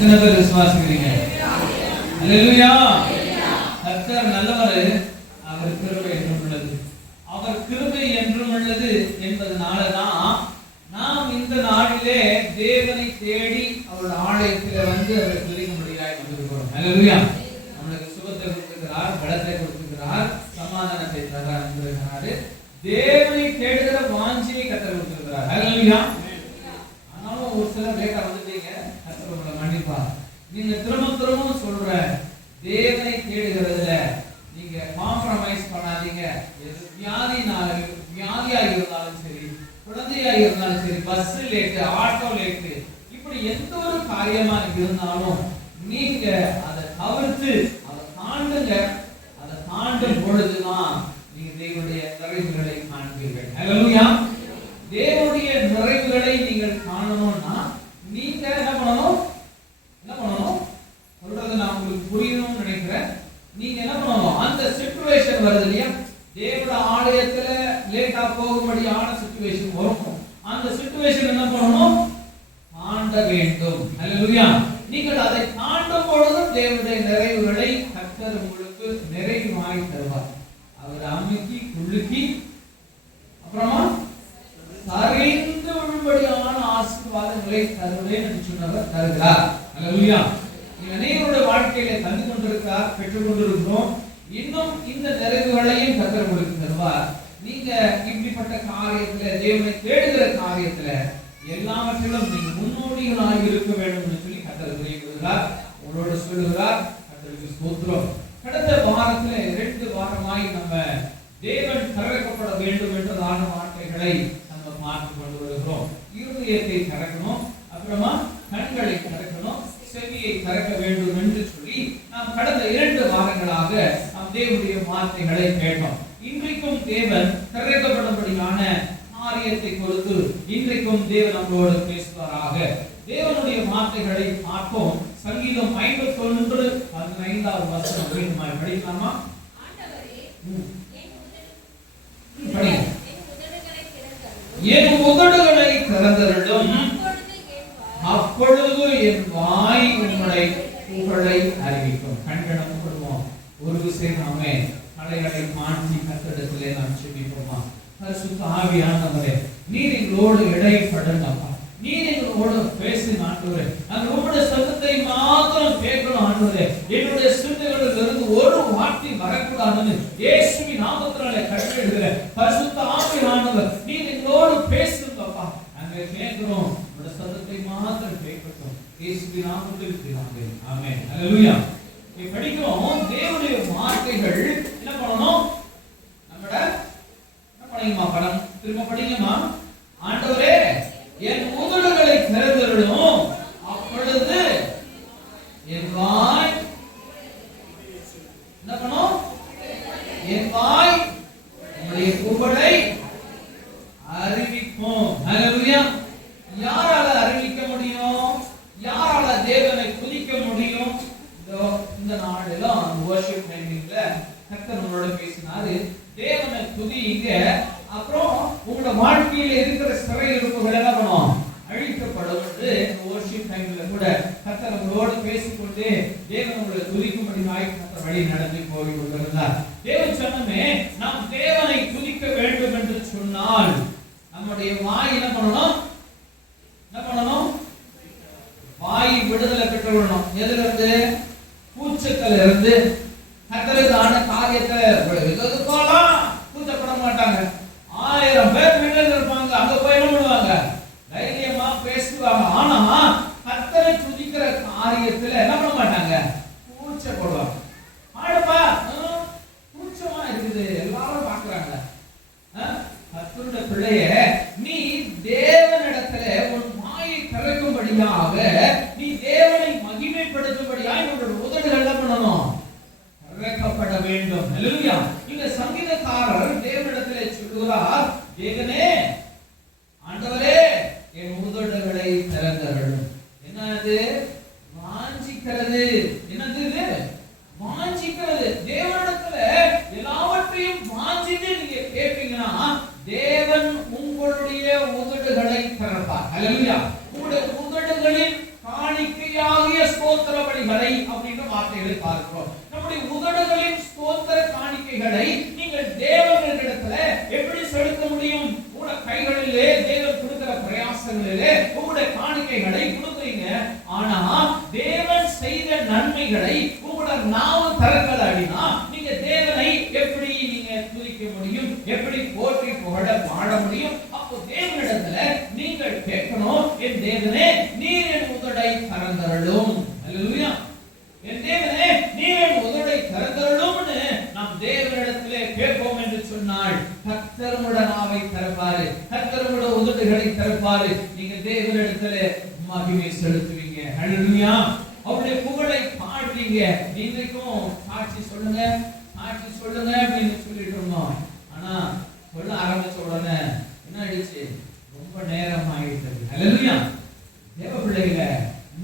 எத்தனை பேர் விசுவாசிக்கிறீங்க? அல்லேலூயா. கர்த்தர் நல்லவர், அவர் கிருபை என்றும் உள்ளது. அவர் கிருபை என்றும் உள்ளது என்பதனாலதான் நாம் இந்த நாளிலே தேவனை தேடி அவருடைய ஆலயத்தில் வந்து அவரை துதிக்க முடியாது வந்திருக்கிறோம். அல்லேலூயா. நம்மளுக்கு சுகத்தை கொடுத்திருக்கிறார், பலத்தை கொடுத்திருக்கிறார், சமாதானத்தை தரார் என்கிறாரு. தேவனை தேடுகிற வாஞ்சியை கர்த்தர் கொடுத்திருக்கிறார். அல்லேலூயா. ஆனாலும் ஒரு சில லேட்டா வந்துட்டீங்க, கர்த்தர் உங்களை மன்னிப்பார். நீங்க திரும்ப சொல்ற தேவனை தேடுகிறதுல நீங்க காம்ப்ரமைஸ் பண்ணாதீங்க. வியாதியா இருந்தாலும் சரி, குழந்தையா இருந்தாலும் சரி, பஸ் லேட்டு, ஆட்டோ லேட்டு, இப்படி எந்த ஒரு காரியமா இருந்தாலும் நீங்க அதை தவிர்த்து அதை தாண்டுங்க. அதை தாண்டும் பொழுதுதான் நீங்க தேவனுடைய நிறைவுகளை காண்பீர்கள். அல்லேலூயா. தேவனுடைய நிறைவுகளை நீங்கள் காணணும்னா நீங்க என்ன பண்ணணும்? சொல்றது நான் உங்களுக்கு புரியணும்னு நினைக்கிறேன். நீங்க என்ன பண்ணணும்? அந்த சிச்சுவேஷன் வருது இல்லையா, தேவனுடைய ஆலயத்துல லேட்டா போகும்படியான சிச்சுவேஷன் வரும். அந்த சிச்சுவேஷன் என்ன பண்ணணும்? தாண்ட வேண்டும். அல்லேலூயா. நீங்கள் அதை தாண்டும் பொழுது தேவனுடைய நிறைவுகளை கர்த்தர் உங்களுக்கு நிறைவாய் தருவார். அவர் அமுக்கி குலுக்கி அப்புறமா சரிந்து விழும்படியான ஆசீர்வாதங்களை தருவேன் என்று சொன்னவர் தருகிறார். அல்லேலூயா. அனைவருடைய வாழ்க்கையில தந்து கொண்டிருக்கிறார், பெற்றுக் கொண்டிருக்கிறோம். இன்னும் இந்த நிறைவுகளையும் கர்த்தர் உங்களுக்கு தருவார். நீங்க இப்படிப்பட்ட காரியத்துல, தேவனை தேடுகிற காரியத்துல எல்லாவற்றிலும் நீங்க முன்னோடிகளாக இருக்க வேண்டும் என்று சொல்லி கர்த்தர் தெரிவிக்கிறார், உங்களோட சொல்லுகிறார். கர்த்தருக்கு ஸ்தோத்திரம். கடந்த வாரத்துல 2 வாரமாய் நம்ம தேவன் திறக்கப்பட வேண்டும் என்றதான வார்த்தைகளை நம்ம பார்த்து கொண்டு வருகிறோம். இருதயத்தை திறக்கணும், அப்புறமா கண்களை திறக்கணும், செவியை திறக்க வேண்டும் என்று சொல்லி நாம் கடந்த 2 வாரங்களாக நாம் தேவனுடைய வார்த்தைகளை கேட்டோம். இன்றைக்கும் தேவன் திறக்கப்படும்படியான காரியத்தை கொடுத்து இன்றைக்கும் தேவன் நம்மளோடு பேசுவாராக. தேவனுடைய வார்த்தைகளை பார்ப்போம். சங்கீதம் 51:15 வசனம் வேண்டுமாய் படிக்கலாமா? என் உதடுகளை திறந்தருளும், அப்பொழுது என் வாய் உம்முடைய புகழை அறிவிக்கும். கண்களை மூடுவோம். ஒரு விஷயம் நாமே கலைகளை மாற்றி கர்த்தரிடத்திலே நாம் ஜெபிப்போமா? பரிசுத்த ஆவியானவரே, நீர் எங்களோடு இடைப்படுங்கப்பா. நீர் எங்களோடு பேசுங்க ஆண்டவரே. நாங்கள் உம்முடைய சத்தத்தை மாத்திரம் கேட்கணும் ஆண்டவரே. என்னுடைய சிந்தைகளிலிருந்து ஒரு வார்த்தை வரக்கூடாதுன்னு இயேசுவின் நாமத்தினாலே கட்டளையிடுகிறேன். பரிசுத்த ஆவியானவர், நீர் எங்களோடு பேசுங்கப்பா. நாங்கள் கேட்கிறோம், உம்முடைய சத்தத்தை மாத்திரம் கேட்கட்டும். இயேசுவின் நாமத்தில் பிதாவே, ஆமென். அல்லேலூயா. படிக்கிறோம். தேவனுடைய வார்த்தைகள் என்ன பண்ணணும்? நம்மட என்ன பண்ணீங்கமா? படம் திரும்ப படிங்கம்மா. ஆண்டவரே, என் உதடுகளை திறந்தருளும், அப்பொழுது என் வாய் என்ன பண்ணும்? என் வாய் உம்முடைய புகழை அறிவிக்கும். அல்லேலூயா. யாரால அறிவிக்க முடியும்? யாரால தேவனை துதிக்க முடியும்? இந்த நாளெல்லாம் வர்ஷிப் டைமிங்ல கர்த்தர் நம்மளோட பேசினாரு. தேவனை துதிங்க, அப்புறம் உங்களோட வாழ்க்கையில இருக்கிற சிறையிருப்புகள் என்ன பண்ணும்? அழிக்கப்படும் என்று வர்ஷிப் டைம்ல கூட கர்த்தர் நம்மளோட பேசிக்கொண்டு தேவன் உங்களை துதிக்கும்படி கர்த்தர் வழி நடத்தி போய் கொண்டிருந்தார். தேவன் சொன்னமே, நாம் தேவனை துதிக்க வேண்டும் என்று சொன்னால் நம்முடைய வாய் என்ன பண்ணணும்? என்ன பண்ணணும்? வாய் விடுதலை பெற்றுக்கொள்ளணும். எதுல இருந்து? கூச்சத்துல இருந்து. கர்த்தருக்கான காரியத்தை கூச்சப்பட மாட்டாங்க. 1000 பேர் வீட்டில் இருப்பாங்க, அங்க போய் என்ன பண்ணுவாங்க? தைரியமா பேசுவாங்க. ஆனா கர்த்தரை துதிக்கிற காரியத்துல என்ன பண்ண மாட்டாங்க? கூச்சப்படுவாங்க. ஆடுப்பா, கூச்சமா இருக்குது, எல்லாரும் பாக்குறாங்க. கர்த்தருடைய பிள்ளைய, நீ தேவனிடத்துல உன் வாயை திறக்கும்படியாக, நீ தேவனை மகிமைப்படுத்தும்படியாக உன்னோட உதடுகள் என்ன பண்ணணும்? திறக்கப்பட வேண்டும். அல்லேலூயா. இந்த சங்கீதக்காரர் தேவனிடத்திலே சொல்கிறார், தேவனே, ஆண்டவரே, என் உதடுகளை திறந்தருளும். என்னது? வாஞ்சிக்கிறது. என்னது இது? வாஞ்சிக்கிறது. தேவனிடத்துல எல்லாவற்றையும் வாஞ்சித்து நீங்க கேட்பீங்கன்னா தேவன் உங்களுடைய உதடுகளை திறப்பார். அல்லேலூயா. உங்களுடைய உதடுகளின் காணிக்கையாகிய வார்த்தைகளை பார்க்கிறோம். நம்முடைய உதடுகளின் ஸ்தோத்திர காணிக்கைகளை நீங்கள் தேவனிடத்துல எப்படி செலுத்த முடியும்? உங்களுடைய கைகளிலே தேவன் கொடுக்கிற பிரயாசங்களிலே உங்களுடைய காணிக்கைகளை கொடுக்குறீங்க. ஆனா தேவன் செய்த நன்மைகளை உங்களுடைய நாவு திறக்கலாடினா நீங்க தேவனை எப்படி நீங்க துதிக்க முடியும்? எப்படி போற்றி புகழ பாட முடியும்? அப்போ தேவனிடத்துல நீங்கள் கேட்கணும், என் தேவனே நீர் என் உதடை திறந்தருளும். அல்லேலூயா. என் தேவனே நீர் என் உதடை திறந்தருளும்னு நாம் தேவனிடத்திலே கேட்போம் என்று சொன்னால் கர்த்தர் உம்முடைய நாவை திறப்பாரு, கர்த்தர் உம்முடைய உதடுகளை திறப்பாரு. நீங்க தேவனிடத்திலே மகிமை செலுத்துவீங்க. அல்லேலூயா. அவருடைய புகழை பாடுவீங்க. இன்றைக்கும் சாட்சி சொல்லுங்க, சாட்சி சொல்லுங்க அப்படின்னு சொல்லிட்டு இருந்தோம். ஆனா சொல்ல ஆரம்பிச்ச உடனே என்ன ஆயிடுச்சு? ரொம்ப நேரம் ஆயிட்டது. அல்லேலூயா. தேவ பிள்ளைகளே,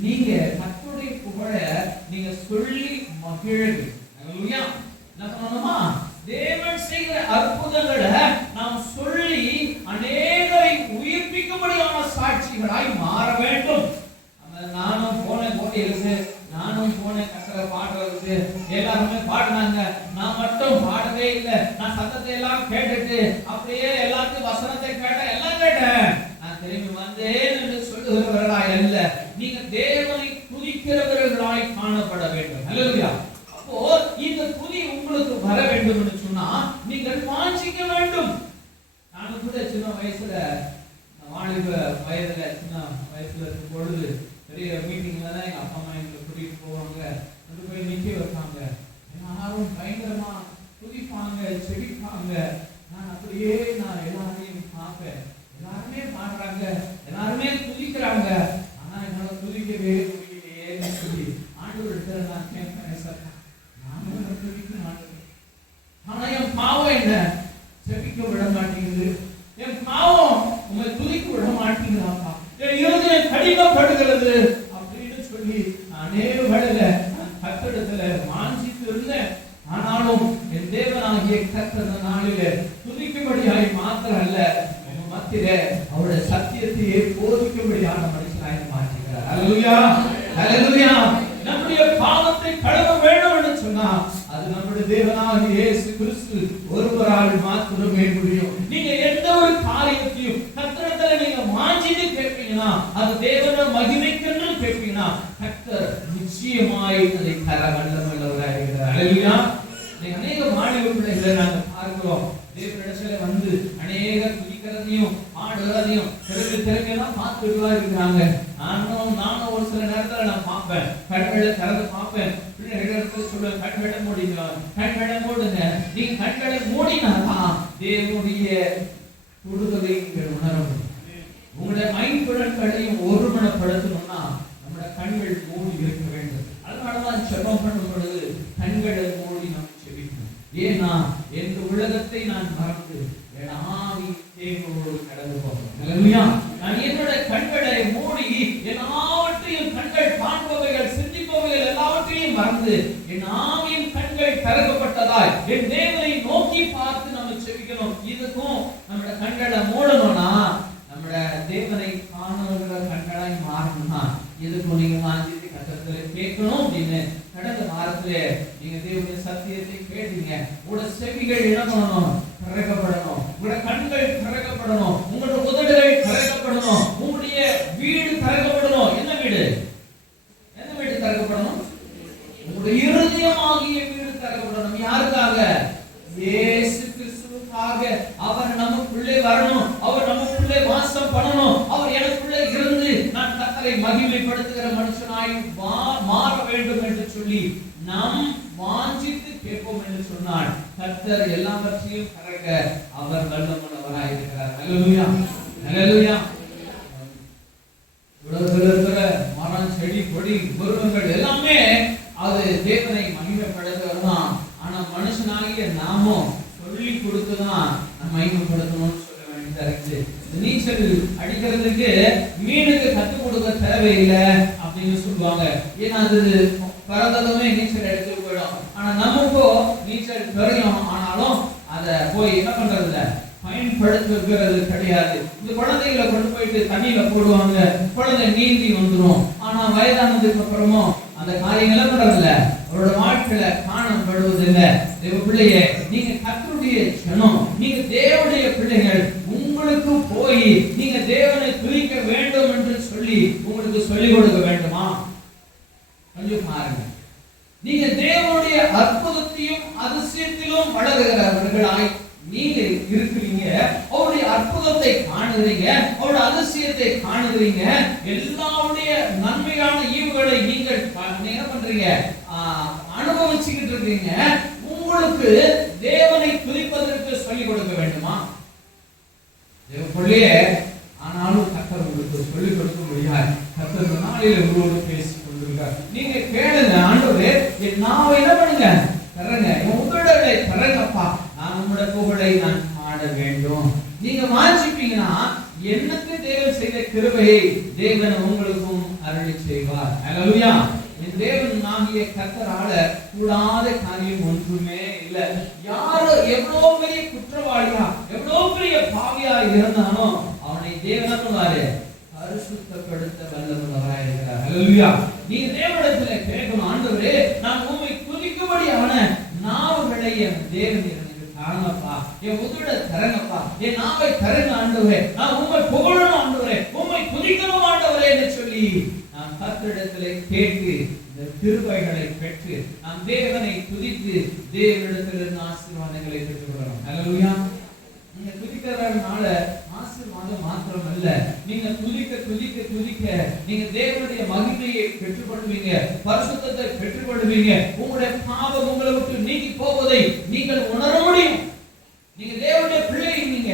நீங்க கர்த்தருடைய புகழை நீங்க சொல்லி மகிழுங்க. அல்லேலூயா. என்ன பண்ணணுமா? தேவன் செய்கிற அற்புதங்களை நாம் சொல்லி அநேகரை உயிர்ப்பிக்கும்படியான சாட்சிகளாய் மாற வேண்டும். நானும் போனேன் கோட்டையிலுக்கு, நானும் போனேன் கசர பாடுறதுக்கு, எல்லாருமே பாடினாங்க, நான் மட்டும் பாடவே இல்லை. நான் சத்தத்தை எல்லாம் கேட்டுட்டு அப்படியே எல்லாத்தையும் வசனத்தை கேட்டேன், எல்லாம் கேட்டேன், நான் திரும்பி வந்தேன் என்று சொல்லுகிறவர்களாய் அல்ல, நீங்க தேவனை துதிக்கிறவர்களாய் காணப்பட வேண்டும். அல்லேலூயா. அப்போ இந்த துதி உங்களுக்கு வர வேண்டும் என்று சொன்னா நீங்கள் வாஞ்சிக்க வேண்டும். நான் கூட சின்ன வயசுல, வாலிப வயதுல, சின்ன வயசுல இருக்கும் பொழுது பெரிய மீட்டிங்ல தான் எங்க அப்பா அம்மா எங்களை கூட்டிட்டு போவாங்க. அது போய் நிக்க வைப்பாங்க. எல்லாரும் பயங்கரமா துதிப்பாங்க, செபிப்பாங்க. நான் அப்படியே நான் எல்லாரையும் பார்ப்பேன். எல்லாருமே பாடுறாங்க, எல்லாருமே துதிக்கிறாங்க. ஆனா என்னால துதிக்கவே முடியலையே சொல்லி ஆண்டவர்கிட்ட நான் கேட்பேன், சார் நானும் துதிக்க மாட்டேன். ஆனா என் பாவம் என்ன? செபிக்க விட மாட்டேங்குது. என் பாவம் உங்களை துதிக்க விட மாட்டேங்குதாப்பா. என் இருதயம் கடினப்படுகிறது அப்படின்னு சொல்லி அநேக வேளையில கர்த்தரிடத்துல வாஞ்சித்து இருந்தேன். ஆனாலும் என் தேவனாகிய கர்த்தர் நாளிலே துதிக்கும்படியாய் மாத்திரம் அல்ல, மத்தியிலே அவருடைய சத்தியத்தையே போதிக்கும்படியான மனுஷனாய் மாற்றுகிறார். அல்லேலூயா. அல்லேலூயா. நம்முடைய பாவத்தை கழுவ வேண்டும் என்று சொன்னா அது நம்முடைய தேவனாகிய இயேசு கிறிஸ்து ஒருவரால் மாத்திரமே முடியும். நீங்க எந்த ஒரு காரியத்தையும் கர்த்தரிடத்துல நீங்க வாஞ்சித்து கேட்பீங்கன்னா, அது தேவனுடைய மகிமைக்கென்று கேட்பீங்கன்னா, கர்த்தர் நிச்சயமாய் அதை தர வல்லவராய் இருக்கிறார். அல்லேலூயா. அநேக மாணவ பிள்ளைகளை நாங்க பார்க்கிறோம். தேவனிடத்துல வந்து அநேக துதிக்கிறதையும் பாடுறதையும் திறமையெல்லாம் பார்த்துட்டு இருக்கிறாங்க. நானும் ஒரு சில நேரத்துல நான் பார்ப்பேன், கண்களை திறந்து பார்ப்பேன். சொல்லுவேன், கண்களை மூடிங்க, கண்களை மூடுங்க. நீங்க கண்களை மூடினாதான் தேவனுடைய தொடுதலை நீங்கள் உணர முடியும். உங்களுடைய மைண்ட்களையும் ஒருமனப்படுத்தணும்னா நம்முடைய கண்கள் மூடி இருக்க வேண்டும். அதனாலதான் செபம் பண்ணும் பொழுது கண்களை மூடி நாம் செபிக்கணும். ஏன்னா எந்த உலகத்தை நான் மறந்து என் ஆவி தேவனோடு கடந்து போகிறேன். அல்லேலூயா. நான் என்னுடைய கண்களை மூடி எல்லாவற்றையும் கண்கள் காண்பவைகள் சிந்திப்பவைகள் எல்லாவற்றையும் மறந்து என் ஆவியின் கண்கள் திறக்கப்பட்டதாய் என் தேவனை நோக்கி பார்த்து நம்ம செபிக்கணும். இதுக்கும் நம்முடைய கண்களை மூடணும்னா, நம்முடைய தேவனை காணுகிற கண்களாய் மாறணும்னா இதுக்கும் நீங்க வாஞ்சித்து கர்த்தரிடத்துல கேட்கணும். அப்படின்னு கடந்த வாரத்திலே நீங்க தேவனுடைய சத்தியத்தை கேட்டீங்க. உங்களுடைய செவிகள் என்ன பண்ணணும்? திறக்கப்படணும். உங்களுடைய கண்கள் திறக்கப்படணும். உங்களுடைய உதடுகள் திறக்கப்படணும். உங்களுடைய வீடு திறக்கப்படணும். என்ன வீடு? என்ன வீடு திறக்கப்படணும்? உங்களுடைய இருதயமாகிய வீடு திறக்கப்படணும். யாருக்காக? இயேசு கிறிஸ்துவுக்காக. அவர் நமக்குள்ளே வரணும், அவர் நமக்குள்ளே வாசம் பண்ணணும், அவர் எனக்குள்ளே இருந்து நான் கர்த்தரை மகிமைப்படுத்துகிற மனுஷனாய் மாற வேண்டும் என்று சொல்லி நாம் வாஞ்சித்து கேட்போம் என்று சொன்னால் கர்த்தர் எல்லாவற்றையும் கறக்க அவர் வல்லவராய் இருக்கிறார். அல்லேலூயா. அல்லேலூயா. உலகத்தில் இருக்கிற மரம், செடி, கொடி, மிருகங்கள் எல்லாமே அது தேவனை மகிமைப்படுத்துவதுதான். ஆனா மனுஷனாகிய நாமும் சொல்லி கொடுத்துதான் நம்ம மகிமைப்படுத்தணும்னு சொல்ல வேண்டியதா இருக்கு. நீச்சல் அடிக்கிறதுக்கு மீனுக்கு கற்றுக் கொடுக்க தேவையில்லை அப்படின்னு சொல்லுவாங்க. ஏன்னா அது பிறந்ததுமே நீச்சல் அடிச்சு போயிடும். ஆனா நமக்கோ நீச்சல் தெரியும், ஆனாலும் அதை போய் என்ன பண்றதுல பயன்படுத்துகிறது கிடையாது. இந்த குழந்தைகளை கொண்டு போயிட்டு தண்ணியில போடுவாங்க, குழந்தை நீந்தி வந்துடும். ஆனா வயதானதுக்கு அப்புறமும் அந்த காரியங்களை பண்றதில்ல, அவரோட நம்மளோட வாழ்க்கையில காணப்படுவதில்லை. தேவ பிள்ளையே, நீங்க கர்த்தருடைய ஜனம், நீங்க தேவனுடைய பிள்ளைகள். உங்களுக்கு போய் நீங்க தேவனை துதிக்க வேண்டும் என்று சொல்லி உங்களுக்கு சொல்லிக் கொடுக்க வேண்டுமா? கொஞ்சம் பாருங்க. நீங்க தேவனுடைய அற்புதத்தையும் அதிசயத்திலும் வளருகிறவர்களாய் நீங்க இருக்கிறீங்க. அவருடைய அற்புதத்தை காணுகிறீங்க, அவருடைய அதிசயத்தை காணுகிறீங்க. எல்லாருடைய நன்மையான ஈவுகளை நீங்கள் என்ன பண்றீங்க? அனுபவிச்சுக்கிட்டு இருக்கீங்க. உங்களுக்கு தேவனை துதிப்பதற்கு சொல்லிக் கொடுக்க வேண்டுமா? தேவப்பிள்ளையே, ஆனாலும் கர்த்தர் உங்களுக்கு சொல்லிக் கொடுக்க முடியாது. கர்த்தர் நாளில் உங்களோடு பேசிக் கொண்டிருக்கார். நீங்க கேளுங்க, ஆண்டவரே என் நாவை என்ன பண்ணுங்க? தரங்க, என் உதடுகளை தரங்கப்பா, நான் உங்களுடைய புகழை நான் பாட வேண்டும். நீங்க வாஞ்சிப்பீங்கன்னா எனக்கு தேவன் செய்த கிருபையை தேவன் உங்களுக்கும் அருளி செய்வார். அல்லேலூயா. என் தேவன் ஆகிய கர்த்தரால கூடாத காரியம் ஒன்றுமே இல்லை. யாரோ எவ்வளவு பெரிய குற்றவாளியா, எவ்வளவு பெரிய பாவியா இருந்தாலும் அவனை தேவன் பண்ணுவாரு, பரிசுத்தப்படுத்த வல்லவராய் இருக்கிறார். அல்லேலூயா. நீ தேவனிடத்துல கேட்கணும், ஆண்டவரே நான் உம்மை துதிக்கும்படியான நாவுகளை என் தேவன் எனக்கு தாங்கப்பா, என் உதட தரங்கப்பா, என் நாவை தரங்க ஆண்டவரே, நான் உம்மை புகழணும் ஆண்டவரே, உம்மை துதிக்கணும் ஆண்டவரே என்று சொல்லி நாம் கர்த்தரிடத்திலே கேட்டு இந்த கிருபைகளை பெற்று நாம் தேவனை துதித்து தேவனிடத்திலிருந்து ஆசீர்வாதங்களை பெற்றுக்கொள்ளணும். அல்லேலூயா. நீங்க துதிக்கிறதுனால ஆசீர்வாதம் மாத்திரம் அல்ல, நீங்க துதிக்க துதிக்க துதிக்க நீங்க தேவனுடைய மகிமையை பெற்றுக்கொள்வீங்க, பரிசுத்தத்தை பெற்றுக்கொள்வீங்க. உங்களுடைய பாவம் உங்களை விட்டு நீங்கி போவதை நீங்கள் உணர முடியும். நீங்க தேவனுடைய பிள்ளை, நீங்க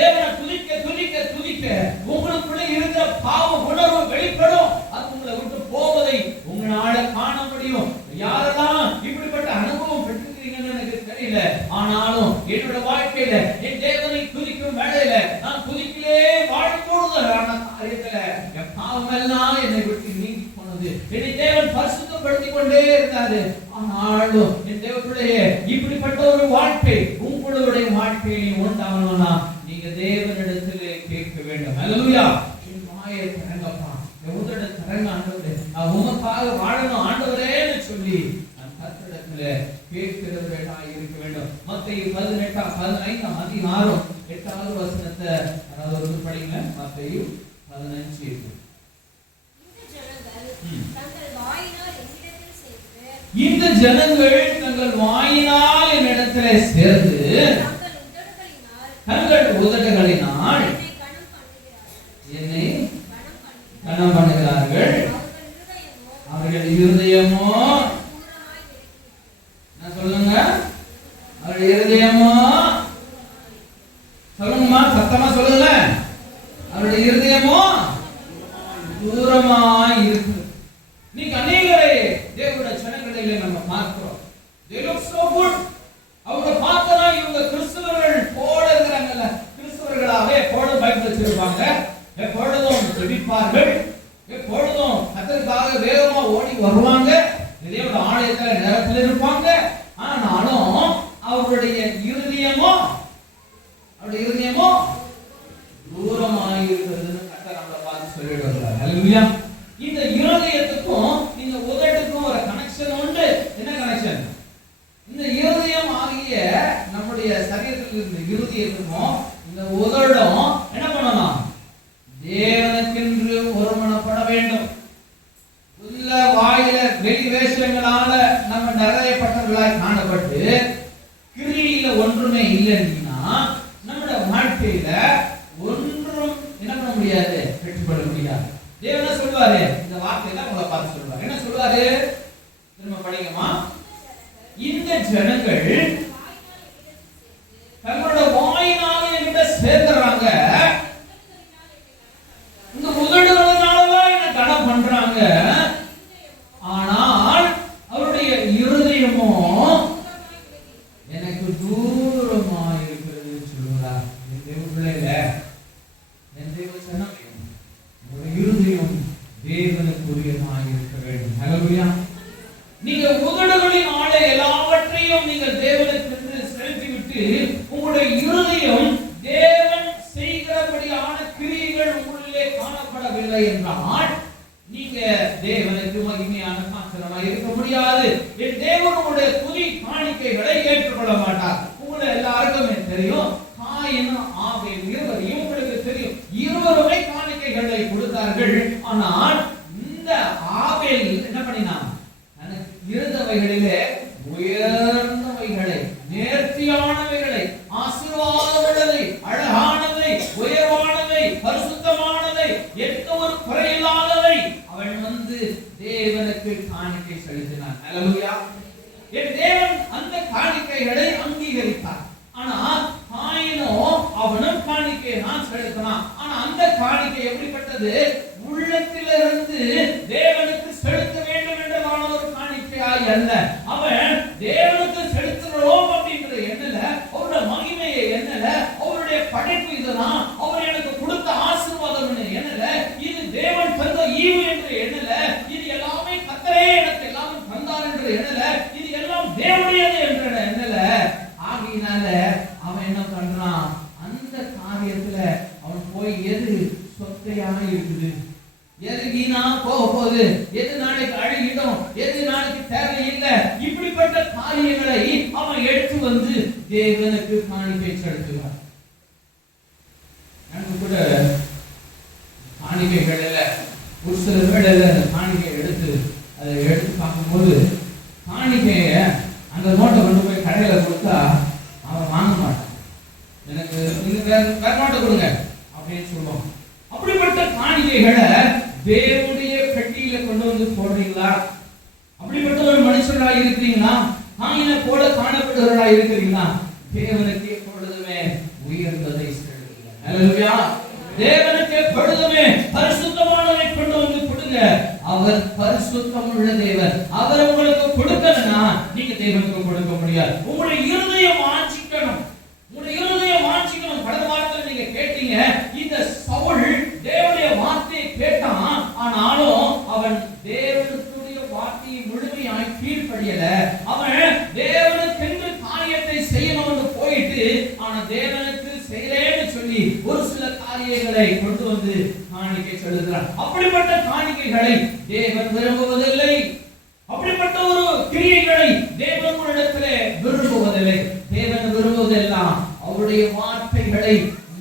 தேவனை துதிக்க துதிக்க துதிக்க உங்களுக்குள்ள இருக்கிற பாவ உணர்வு வெளிப்படும். அது உங்களை விட்டு போவதை உங்களால காண முடியும். யாரெல்லாம் இப்படிப்பட்ட அனுபவம் பெற்றிருக்கீங்கன்னு எனக்கு தெரியல, ஆனாலும் என்னோட வாழ்க்கையில என் தேவனை துதிக்கும் வேளையில நான் துதிக்கிலே வாழ்க்கோடுதலான காரியத்துல என் பாவம் எல்லாம் என்னை விட்டு நீங்கி போனது. என்னை தேவன் பரிசுத்தப்படுத்திக் கொண்டே இருந்தாரு. ஆனாலும் என் தேவ பிள்ளையே, இப்படிப்பட்ட ஒரு வாழ்க்கை உங்களுடைய வாழ்க்கையில உண்டாகணும்னா நீங்க தேவனிடத்திலே கேட்க வேண்டும். அல்லேலூயா. என் வாயை திறங்கப்பா, என் உதட திறங்க ஆண்டவரே, நான் உமக்காக வாழணும் ஆண்டவரேன்னு சொல்லி நான் கர்த்தரிடத்திலே கேட்கிறவர்களாய் இருக்க வேண்டும். மத்தேயு 18:15 அதிகாரம் 8வது வசனத்தை யாராவது படிங்க. மத்தேயு 15. இந்த ஜனங்கள் தங்கள் வாயினால் என்னிடத்திலே சேர்ந்து தங்கள் உதடுகளினால் என்னை கனம் பண்ணுகிறார்கள், அவர்கள் இருதயமோ என்ன சொல்லுங்க? அவர்கள் இருதயமோ சொல்லுங்கம்மா, சத்தமா சொல்லுங்க. அவருடைய இருதயமோ தூரமாய் இருக்கு. நீங்க அநேகரை தேவனுடைய ஜனங்களிலே நம்ம பார்க்கிறோம். They look so good. அவங்க பார்த்தா இவங்க கிறிஸ்தவர்கள் போல இருக்கிறாங்கல்ல, கிறிஸ்தவர்களாவே போல பைபிள் வச்சிருப்பாங்க, எப்பொழுதும் ஜெபிப்பார்கள், எப்பொழுதும் கர்த்தருக்காக வேகமா ஓடி வருவாங்க, தேவனுடைய ஆலயத்துல நேரத்தில் இருப்பாங்க. ஆனாலும் அவருடைய இருதயமோ தூரமாய் இருக்கிறதுன்னு கர்த்தர் நம்மளை பார்த்து சொல்லிட்டு வருகிறார். அல்லேலூயா. இந்த இருதயத்துக்கும் இந்த உதடுக்கும் ஒரு கனெக்ஷன் உண்டு. என்ன கனெக்ஷன்? இந்த இருதயம் ஆகிய நம்முடைய சரீரத்தில் இருந்த இருதயத்துக்கும் இந்த உதடும் என்ன பண்ணணும்? தேவனுக்கென்று ஒருமனப்பட வேண்டும். உள்ள வாயில வெளி வேஷங்களால நம்ம நிறையப்பட்டவர்களாய் காணப்பட்டு கிரியில ஒன்றுமே இல்லைன்னா நம்முடைய வாழ்க்கையில ஒன்றும் என்ன பண்ண முடியாது, பெற்றுக்கொள்ள முடியாது. தேவன் என்ன சொல்வாரு? இந்த வார்த்தையில உங்களை பார்த்து சொல்வாரு. என்ன சொல்வாரு? திரும்ப படிங்கம்மா. இந்த ஜனங்கள் தங்களோட வாயினால என்கிட்ட சேர்ந்துறாங்க, இந்த உதடுகளினாலதான் என்ன கனம் பண்றாங்க, ஆனால் அவருடைய இருதயமோ எனக்கு தூரமா இருக்கிறது சொல்லுகிறார். என் தேவ பிள்ளைல, என் தேவ ஜனம், இருதயம் தேவனுக்குரியதாக இருக்க வேண்டும். அல்லேலூயா. நீங்க உதடுகளின் ஆளை எல்லாவற்றையும் நீங்கள் தேவனுக்கு செலுத்திவிட்டு உங்களுடைய இருதயம் தேவன் செய்கிறபடியான கிரியைகள் உங்களிலே காணப்படவில்லை என்றால் நீங்க தேவனை தேவனுக்கு மகிமையான பாத்திரமா இருக்க முடியாது. என் தேவனுடைய துதி காணிக்கைகளை ஏற்றுக்கொள்ள மாட்டார். உங்களை எல்லாருக்குமே தெரியும், காயினும் ஆபேல் இருவரையும் உங்களுக்கு தெரியும். இருவருமே காணிக்கைகளை கொடுத்தார்கள். ஆனால் இந்த ஆபேல் என்ன பண்ணினான்? தனக்கு இருந்தவைகளிலே உயர்ந்தவைகளை, நேர்த்தியானவைகளை, ஆசீர்வாதமுள்ளதை, அழகானதை, உயர்வானதை, பரிசுத்தமானதை, எந்த ஒரு குறையில்லாததை அவன் தேவனுக்கு காணிக்கை செலுத்தினான். அல்லேலூயா. என் தேவன் அந்த காணிக்கைகளை அங்கீகரித்தார். ஆனா காயினோ அவனும் காணிக்கை நான் செலுத்தினான். ஆனா அந்த காணிக்கை எப்படிப்பட்டது? உள்ளத்திலிருந்து தேவனுக்கு செலுத்த வேண்டும் என்றதான ஒரு காணிக்கையாய் அல்ல. அவன் தேவனுக்கு செலுத்துறோம் அப்படின்ற எண்ணல, அவருடைய மகிமையை எண்ணல, அவருடைய படைப்பு இதுதான், அவர் எனக்கு கொடுத்த ஆசீர்வாதம் எண்ணல, இது தேவன் தந்த ஈவு என்று எண்ணல, இது எல்லாமே கர்த்தரே எனக்கு எல்லாமே தந்தார் என்று எண்ணல, இது எல்லாம் தேவனுடையது என்று எண்ணல. ஆகையினால அவன் என்ன பண்றான்? அந்த காரியத்துல அவன் போய் எது சொத்தையா இருக்குது, எது வீணா போக போகுது, எது நாளைக்கு அழுகிடும், எது நாளைக்கு தேவையில்லை, இப்படிப்பட்ட காரியங்களை அவன் எடுத்து தேவனுக்கு காணிக்கை செலுத்துகிறான். எனக்கு கூட காணிக்கைகள்ல ஒரு சில வேளையில காணிக்கை எடுத்து அதை எடுத்து பார்க்கும்போது, காணிக்கைய அந்த நோட்டை கொண்டு போய் கடையில கொடுத்தா அவன் வாங்க மாட்டான். எனக்கு நீங்க வேற நோட்டை கொடுங்க அப்படின்னு சொல்லுவான். அப்படிப்பட்ட காணிக்கைகளை தேவனுடைய பெட்டியில கொண்டு போடுறீங்களா? அப்படிப்பட்ட ஒரு மனுஷனா இருக்கிறீங்களா? காயினை போல காணப்படுகிறவர்களா இருக்கிறீங்களா? தேவனுக்கு எப்பொழுதுமே உயர்ந்ததை செலுத்துங்க. அல்லேலூயா. தேவனுக்கு எப்பொழுதுமே பரிசுத்தமானதை கொண்டு கொடுங்க. அவர் பரிசுத்தம் உள்ள தேவன். அவர் உங்களுக்கு கொடுக்கணும்னா நீங்க தேவனுக்கு கொடுக்க முடியாது. உங்களுடைய இருதயம் வாஞ்சிக்கணும். உங்களுடைய இருதயம் வாஞ்சிக்கணும். கடந்த வாரத்தில் நீங்க கேட்டீங்க, இந்த சவுல் தேவனுடைய வார்த்தையை கேட்டான். ஆனாலும் அவன் தேவனுடைய வார்த்தையை முழுமையாய் கீழ்ப்படியல. அவன் தேவனுக்கென்று காரியத்தை செய்யணும்னு போயிட்டு, ஆனா தேவனுக்கு செய்யலேன்னு சொல்லி ஒரு சில காரியங்களை கொண்டு காணிக்கை செலுத்துகிறான். அப்படிப்பட்ட காணிக்கைகளை தேவன் விரும்புவதில்லை. அப்படிப்பட்ட ஒரு கிரியைகளை தேவன் இடத்திலே விரும்புவதில்லை. தேவன் விரும்புவதெல்லாம் அவருடைய வார்த்தைகளை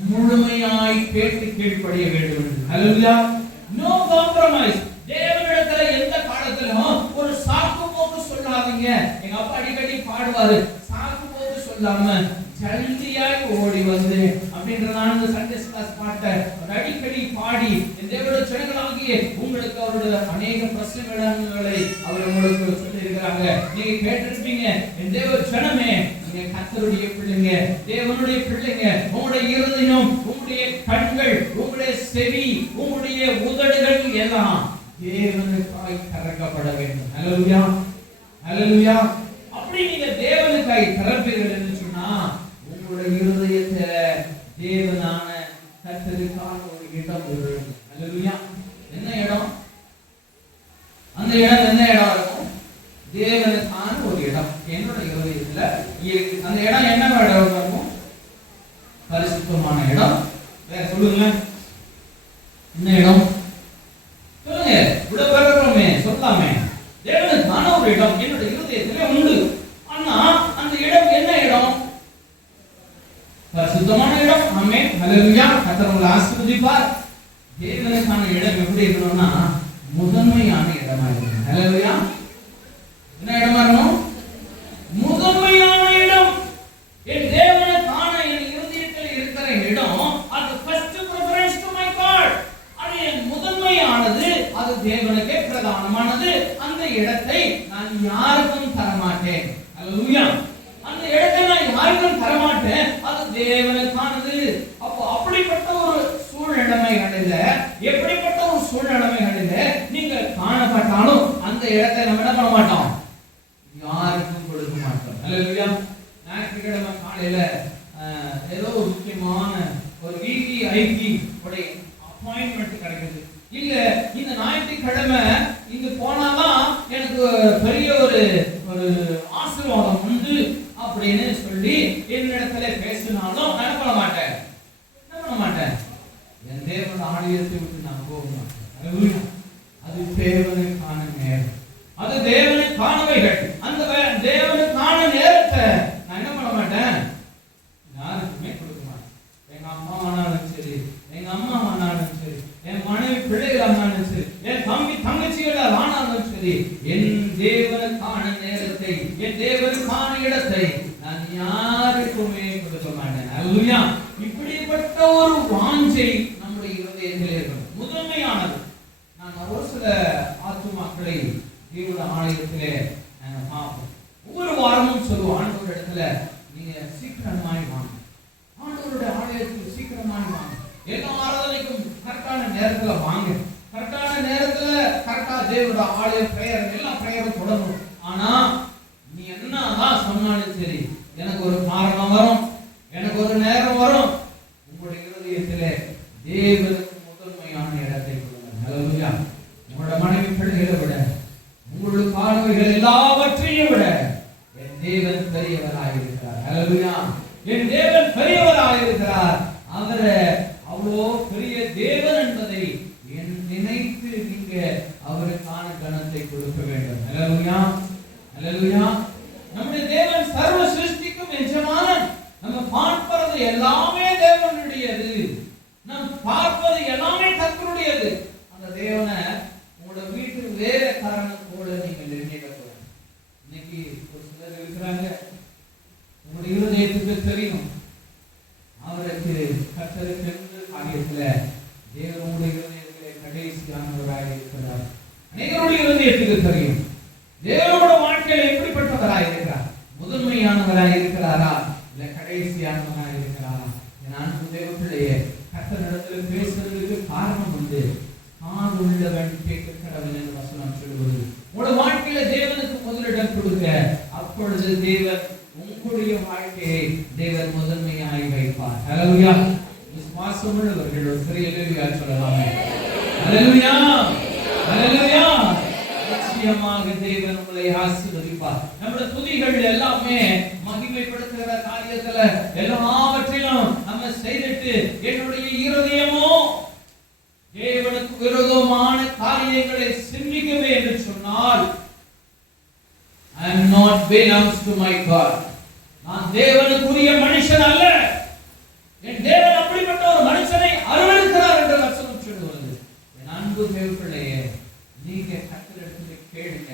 முழுமையாய் கேட்டு கீழ்ப்படிய வேண்டும். அல்லேலூயா. No compromise. தேவனிடத்துல எந்த காலத்திலும் ஒரு சாக்கு போக்கு சொல்லாதீங்க. எங்க அப்பா அடிக்கடி பாடுவாரு, சாக்கு போக்கு சொல்லாம ஜல்தியாய் ஓடி வந்து அப்படின்றதான அந்த சண்டே கிளாஸ் பாட்டை அடிக்கடி பாடி தேவனுடைய ஜனங்களாகிய உங்களுக்கு அவருடைய அநேக பிரசங்களை அவர் உங்களுக்கு சொல்லி இருக்கிறாங்க. நீங்க கேட்டிருப்பீங்க, என் தேவ ஜனமே, நீங்க கர்த்தருடைய பிள்ளைங்க, தேவனுடைய பிள்ளைங்க. உங்களுடைய இருதயம், உங்களுடைய கண்கள், உங்களுடைய செவி, உங்களுடைய உதடுகள் எல்லாம் தேவனுக்காய் திறக்கப்பட வேண்டும். அல்லேலூயா. அல்லேலூயா. அப்படி நீங்க தேவனுக்காய் திறப்பீர்கள் என்று சொன்னா உங்களுடைய இருதயத்துல தேவனான கர்த்தருக்கான ஒரு இடம் வரும். அல்லேலூயா. என்ன இடம்? அந்த இடம் என்ன இடம் இருக்கும்? தேவனுக்கான ஒரு இடம் என்னோட இருதயத்துல இருக்கு. அந்த இடம் என்ன இடம் இருக்கும்? பரிசுத்தமான இடம். வேற சொல்லுங்க, என்ன இடம் சொல்லுங்க. இவ்வளவு பேருமே சொல்லலாமே. தேவனுக்கான ஒரு இடம் என்னோட இருதயத்துல உண்டு. ஆனா அந்த இடம் என்ன இடம்? பரிசுத்தமான இடம். ஆமென். ஹல்லேலூயா. கர்த்தர் உங்களை ஆசீர்வதிப்பார். தேவனுக்கான இடம் எப்படி இருக்கணும்னா முதன்மையான இடமா இருக்கணும். ஹல்லேலூயா. என்ன இடமா இருக்கணும்? முதன்மையான இடம். என் தேவனுக்கான என் இருதயத்தில் இருக்கிற இடம், அது first preference to my God. அது என் முதன்மையானது, அது தேவனுக்கே பிரதானமானது. அந்த இடத்தை நான் யாருக்கும் தர மாட்டேன். ஹல்லேலூயா. அந்த இடத்தை நான் யாருக்கும் தர மாட்டேன், அது தேவனுக்கானது. அப்போ அப்படிப்பட்ட ஒரு சூழ்நிலைமைகளில், எப்படிப்பட்ட ஒரு சூழ்நிலைமைகளில் நீங்க காணப்பட்டாலும் அந்த இடத்தை நம்ம என்ன பண்ண மாட்டோம், யாருக்கும் கொடுக்க மாட்டோம். அல்லேலூயா. ஞாயிற்றுக்கிழமை காலையில ஏதோ ஒரு முக்கியமான ஒரு விவிஐபி உடைய அப்பாயின்மெண்ட் கிடைக்குது. இல்ல இந்த ஞாயிற்றுக்கிழமை இங்க போனாதான் எனக்கு பெரிய ஒரு ஆசீர்வாதம் உண்டு அப்படின்னு சொல்லி என்னிடத்துல பேசினாலும் நான் என்ன பண்ண மாட்டேன். என் தேவன் ஆலயத்தை விட்டு நான் போக மாட்டேன். அது தேவனுக்கான தேவைகள், அந்த தேவனுக்கான நேரத்தை நான் என்ன பண்ண மாட்டேன், யாருக்குமே கொடுக்க மாட்டேன். எங்க அப்பா ஆனாலும் சரி, எங்க அம்மா ஆனாலும் சரி, என் மனைவி பிள்ளைகள் ஆனாலும் சரி, என் தம்பி தங்கச்சிகள் ஆனாலும் சரி, என் தேவனுக்கான நேரத்தை, என் தேவனுக்கான இடத்தை நான் யாருக்குமே கொடுக்க மாட்டேன். அல்லேலூயா. இப்படிப்பட்ட ஒரு வாஞ்சை நம்முடைய இருதயத்தில் இருக்கணும். முதன்மையானது. நான் ஒரு சில ஆத்துமாக்களை தேவனுடைய ஆலயத்திலே நாங்கள் பார்ப்போம். ஒவ்வொரு வாரமும் சொல்லுவோம், ஆண்டவர் இடத்துல நீங்க சீக்கிரமாய் வாங்க, ஆண்டவருடைய ஆலயத்துக்கு சீக்கிரமாய் வாங்க, எல்லா ஆராதனைக்கும் கரெக்டான நேரத்துல வாங்க, கரெக்டான நேரத்துல கரெக்டா தேவனுடைய ஆலய பிரேயர் எல்லா பிரேயரும் தொடங்கும். ஆனா நீ என்னதான் சொன்னாலும் சரி, எனக்கு ஒரு காரணம் வரும், எனக்கு ஒரு நேரம் வரும். உங்களுடைய இருதயத்திலே தேவனுக்கு முதன்மையான இடத்தை கொடுங்க. ஹல்லேலூயா. உங்களோட மனைவி பிள்ளைகளை விட, உங்களுடைய பார்வைகள் எல்லாவற்றையும் விட என் தேவன் பெரியவராயிருக்கிறார். ஹல்லேலூயா. என் தேவன் பெரியவராயிருக்கிறார். அவரை அவ்வளோ பெரிய தேவன் என்பதை நினைத்து நீங்க அவருக்கான கனத்தை கொடுக்க வேண்டும். ஹல்லேலூயா. ஹல்லேலூயா. நம்முடைய தேவன் சர்வ சிருஷ்டிக்கும் எஜமானன். நம்ம பார்ப்பது எல்லாமே தேவனுடையது, நாம் பார்ப்பது எல்லாமே கர்த்தருடையது. அந்த தேவனை உங்களோட வீட்டுக்கு வேற காரணம் போல நீங்கள் நினைக்கக்கூடாது. இன்னைக்கு ஒரு சிலர் இருக்கிறாங்க, உங்களுடைய இருதயத்துக்கு தெரியும் அவருக்கு கர்த்தருக்கு காரியத்துல தேவனுடைய இருதயத்திலே கடைசியானவராக இருக்கிறார். அநேகருடைய இருதயத்துக்கு தெரியும் தேவனோட வாழ்க்கையில் எப்படிப்பட்டவராக இருக்கிறார், முதன்மையானவராக இருக்கிறாரா இல்ல கடைசியானவராக இருக்கிறாரா. என் அன்பு தேவ பிள்ளையே, கர்த்தரிடத்தில் பேசுறதுக்கு காரணம் உண்டு. காது உள்ளவன் கேட்க கடவுள் என்று வசனம் சொல்லுவது. உங்களோட வாழ்க்கையில தேவனுக்கு முதலிடம் கொடுங்க. அப்பொழுது தேவன் உங்களுடைய வாழ்க்கையை தேவன் முதன்மையாய் வைப்பார். ஹல்லேலூயா. விசுவாசம் உள்ளவர்கள் ஒரு பெரிய ஹல்லேலூயா சொல்லலாமே. ஹல்லேலூயா. ஹல்லேலூயா. நிச்சயமாக தேவன் உங்களை ஆசீர்வதிப்பார். நம்முடைய துதிகள் எல்லாமே மகிமைப்படுத்துகிற காரியத்துல எல்லாவற்றிலும் நம்ம செய்துட்டு என்னுடைய இருதயமோ தேவனுக்கு விரோதமான காரியங்களை சிந்திக்கவே என்று சொன்னால் I am not belongs to my God. நான் தேவனுக்குரிய மனுஷன் அல்ல. என் தேவன் அப்படிப்பட்ட ஒரு மனுஷனை அருவருக்கிறார் என்று வசனம் சொல்லுகிறது. என் அன்பு தேவ பிள்ளையே, நீங்க கர்த்தரிடத்தில் கேளுங்க.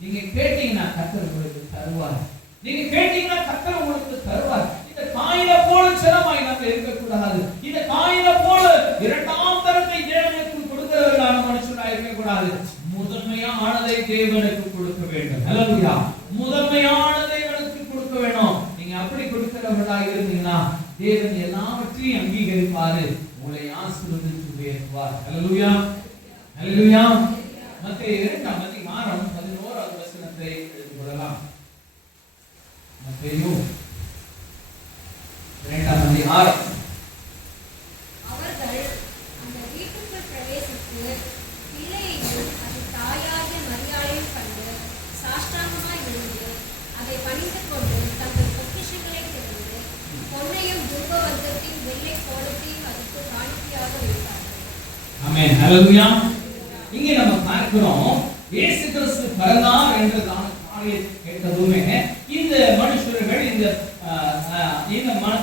நீங்க கேட்டீங்கன்னா கர்த்தர் உங்களுக்கு தருவார். நீங்க கேட்டீங்கன்னா கர்த்தர் உங்களுக்கு தருவார். இந்த காயினை போல சிரமாய் நம்ம இருக்கக்கூடாது. இந்த காயினை போல இரண்டாம் தரத்தை தேவனுக்கு கொடுக்கிறவர்களான மனுஷனாக இருக்கக்கூடாது. முதன்மையானதை தேவனுக்கு கொடுக்க வேண்டும். ஹல்லேலூயா. முதன்மையானதை தேவனுக்கு கொடுக்க வேண்டும். நீங்க அப்படி கொடுக்கிறவர்களாக இருந்தீங்கன்னா தேவன் எல்லாவற்றையும் அங்கீகரிப்பாரு, உங்களை ஆசீர்வதித்து உயர்த்துவார். ஹல்லேலூயா. ஹல்லேலூயா. மத்தேயு 2:11 வசனத்தை எடுத்துக்கொள்ளலாம். மத்தேயு 2:6. அவர்கள் அந்த வீட்டுக்குள் பிரவேசித்து பிள்ளையையும் அது தாயாகிய மரியாளையும் கண்டு சாஷ்டாங்கமாய் விழுந்து அதை பணிந்து கொண்டு தங்கள் பொக்கிஷங்களை திறந்து பொன்னையும் தூபவர்க்கத்தின் வெள்ளை கோலத்தையும் அதுக்கு காணிக்கையாக வைத்தார்கள். ஆமென். ஹல்லேலூயா. இங்கே நம்ம பார்க்கிறோம், இயேசு கிறிஸ்து பிறந்தார் என்ற காரியத்தை கேட்டதுமே இந்த மனுஷர்கள் இந்த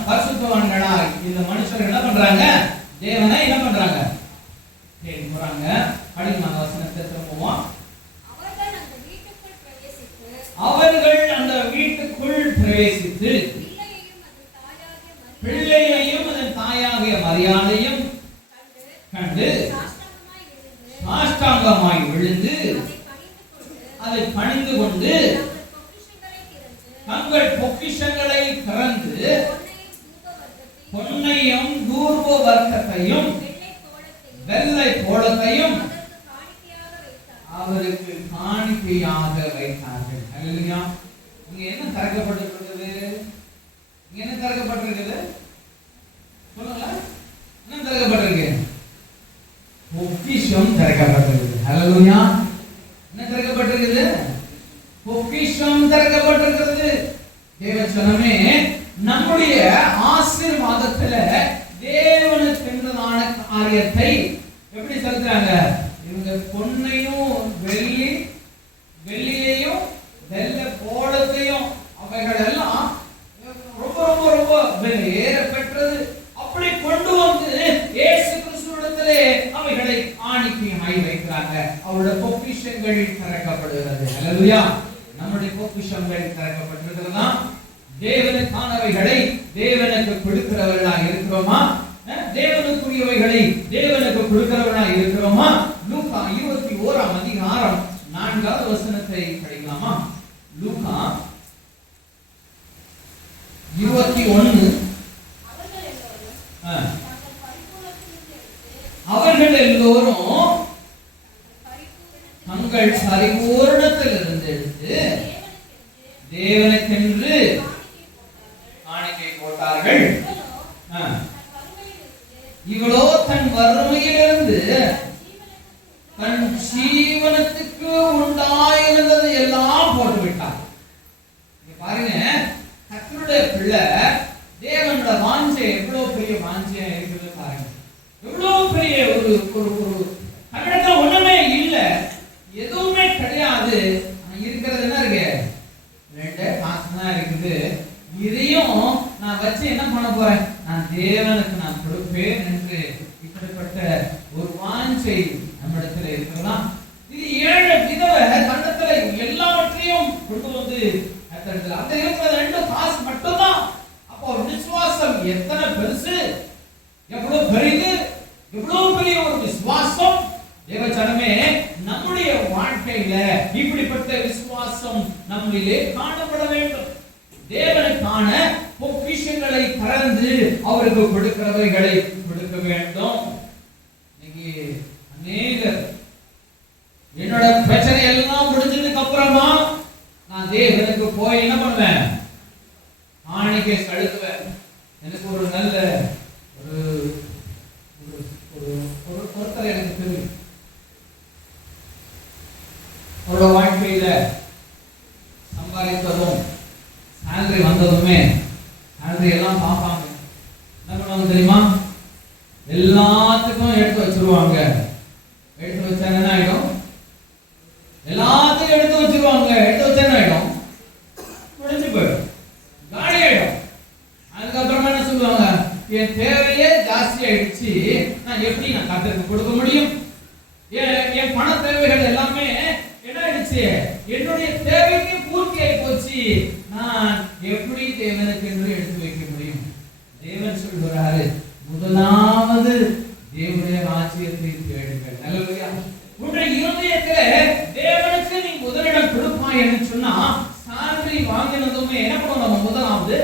பரிசுத்தவான்களாய் இந்த மனுஷர்கள் என்ன பண்றாங்க, தேவனை என்ன பண்றாங்க தேடி போறாங்க. அடுத்த வசனத்தை திரும்பவும், அவர்கள் அந்த வீட்டுக்குள் பிரவேசித்து பிள்ளையையும் அதன் தாயாகிய மரியாதையும் கண்டு சாஷ்டாங்கமாய் விழுந்து அதை பணிந்து கொண்டு தங்கள் பொக்கிஷங்களை திறந்து பொன்னையும் தூர்ப வர்க்கத்தையும் வெள்ளை கோலத்தையும் அவருக்கு காணிக்கையாக வைத்தார்கள். ஹல்லேலூயா. இங்க என்ன திறக்கப்பட்டிருக்கிறது? இங்க என்ன திறக்கப்பட்டிருக்கிறது சொல்லுங்க. என்ன திறக்கப்பட்டிருக்கு? பொக்கிஷம் திறக்கப்பட்டிருக்குது. ஹல்லேலூயா. என்ன திறக்கப்பட்டிருக்குது? பொக்கிஷம் திறக்கப்பட்டிருக்கிறது. தேவச்சனமே, நம்முடைய ஆசீர்வாதத்துல தேவனுக்கென்றதான காரியத்தை எப்படி செலுத்துறாங்க? இவங்க பொன்னையும் வெள்ளியையும் வெள்ளை பொக்கிஷங்கள் திறக்கப்படுகிறது. அல்லேலூயா. நம்முடைய பொக்கிஷங்கள் திறக்கப்பட்டிருக்கிறதா? தேவனுக்கானவைகளை தேவனுக்கு கொடுக்கிறவர்களாக இருக்கிறோமா? தேவனுக்குரியவைகளை தேவனுக்கு கொடுக்கிறவர்களாக இருக்கிறோமா? லூக்கா 21ஆம் அதிகாரம் 4வது வசனத்தை படிக்கலாமா? லூக்கா 21. அவர்கள் எல்லோரும் தங்கள் பரிபூரணத்திலிருந்து எடுத்து தேவனுக்கென்று காணிக்கை போட்டார்கள். இவளோ தன் வறுமையிலிருந்து தன் ஜீவனத்துக்கு உண்டாயிருந்தது எல்லாம் போட்டு விட்டார். பாருங்க, கர்த்தருடைய பிள்ளை தேவனோட வாஞ்சை எவ்வளவு பெரிய வாஞ்சையா இருக்குது பாருங்க. எவ்வளவு பெரிய ஒரு கன்னடத்துல ஒண்ணுமே இல்ல, எதுவுமே கிடையாது. இருக்கிறது என்ன இருக்கு? 2 காசு தான் இருக்குது. இதையும் நான் வச்சு என்ன பண்ண போறேன்? நான் தேவனுக்கு நான் கொடுப்பேன் என்று இப்படிப்பட்ட ஒரு வாஞ்சை நம்மிடத்துல இருக்கலாம். இது 7 விதவை தன்னத்துல எல்லாவற்றையும் கொண்டு வந்து அந்த இருக்கிற 2 காசு மட்டும்தான். அப்போ விசுவாசம் எத்தனை பெருசு, எவ்வளவு பெரியது, எவ்வளவு பெரிய ஒரு விசுவாசம். தேவச்சனமே, நம்முடைய வாழ்க்கையில இப்படிப்பட்ட விசுவாசம் நம்மிலே காணப்பட வேண்டும். தேவனுக்கான பொக்கிஷங்களை திறந்து அவருக்கு கொடுக்கிறவைகளை கொடுக்க வேண்டும். இன்னைக்கு அநேகர் என்னோட பிரச்சனை எல்லாம் முடிஞ்சதுக்கு அப்புறமா நான் தேவனுக்கு போய் என்ன பண்ணுவேன்? காணிக்கை செலுத்துவேன். எனக்கு ஒரு நல்ல ஒருத்தர் எனக்கு தெரியும். அவரோட வாழ்க்கையில சம்பாதித்ததும் சேலரி வந்ததுமே சேலரி எல்லாம் பார்ப்பாங்க. என்ன பண்ணுவாங்க தெரியுமா? எல்லாத்துக்கும் எடுத்து வச்சிருவாங்க. எடுத்து வச்சா என்ன ஆயிடும்? எல்லாத்தையும் எடுத்து வச்சிருவாங்க. எடுத்து வச்சா என்ன ஆயிடும்? முடிஞ்சு போயிடும், காலி ஆயிடும். அதுக்கப்புறமா என்ன சொல்லுவாங்க? என் தேவையே ஜாஸ்தி ஆயிடுச்சு, நான் எப்படி நான் கர்த்தருக்கு கொடுக்க முடியும்? என் பண தேவைகள் எல்லாமே என்ன ஆயிடுச்சு? என்னுடைய தேவைக்கு பூர்த்தி ஆகி போச்சு, நான் எப்படி தேவனுக்கு என்று எடுத்து வைக்க முடியும்? தேவன் சொல்கிறாரு, முதலாவது தேவனுடைய ராஜ்யத்தை தேடுங்கள். அல்லேலூயா. உன்னுடைய இருதயத்திலே தேவனுக்கு நீ முதலிடம் கொடுப்பாய் என்று சொன்னா, சாலரி வாங்கினதுமே என்ன பண்ணுவோம்? முதலாவது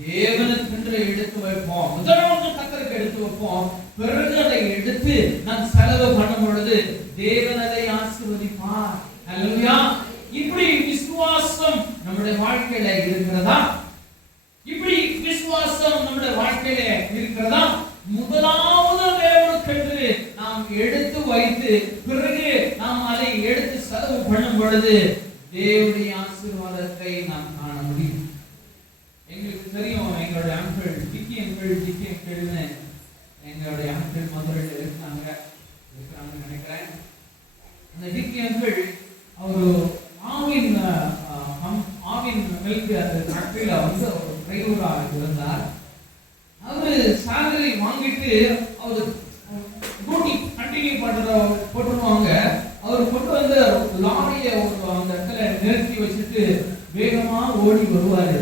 தேவனுக்கு எடுத்து வைப்போம். முதலாவது கர்த்தருக்கு எடுத்து வைப்போம். பிறகு அதை எடுத்து நாம் செலவு பண்ணும் பொழுது தேவன் அதை ஆசீர்வதிப்பார். அல்லேலூயா. இப்படி விசுவாசம் நம்முடைய வாழ்க்கையில இருக்கிறதா? இப்படி விசுவாசம் நம்முடைய வாழ்க்கையில இருக்கிறதா? முதலாவது தேவனுக்கென்று நாம் எடுத்து வைத்து பிறகு நாம் அதை எடுத்து செலவு பண்ணும் பொழுது தேவனுடைய ஆசீர்வாதத்தை நாம் காண முடியும். எங்களுக்கு தெரியும், எங்களுடைய அங்கிள் டிக்கி அங்கிள்னு எங்களுடைய அங்கிள் மதுரையில் இருக்கிறாங்க நினைக்கிறேன். அந்த டிக்கி அங்கிள் அவரு ஆவின் மில்க் அந்த ஃபேக்டரியில வந்து ஒரு டிரைவராக இருந்தார். அவரு சேலரி வாங்கிட்டு அவரு டியூட்டி கண்டினியூ போட்டுருவாங்க. அவர் கொண்டு வந்து லாரியை அந்த இடத்துல நிறுத்தி வச்சுட்டு வேகமா ஓடி வருவாரு.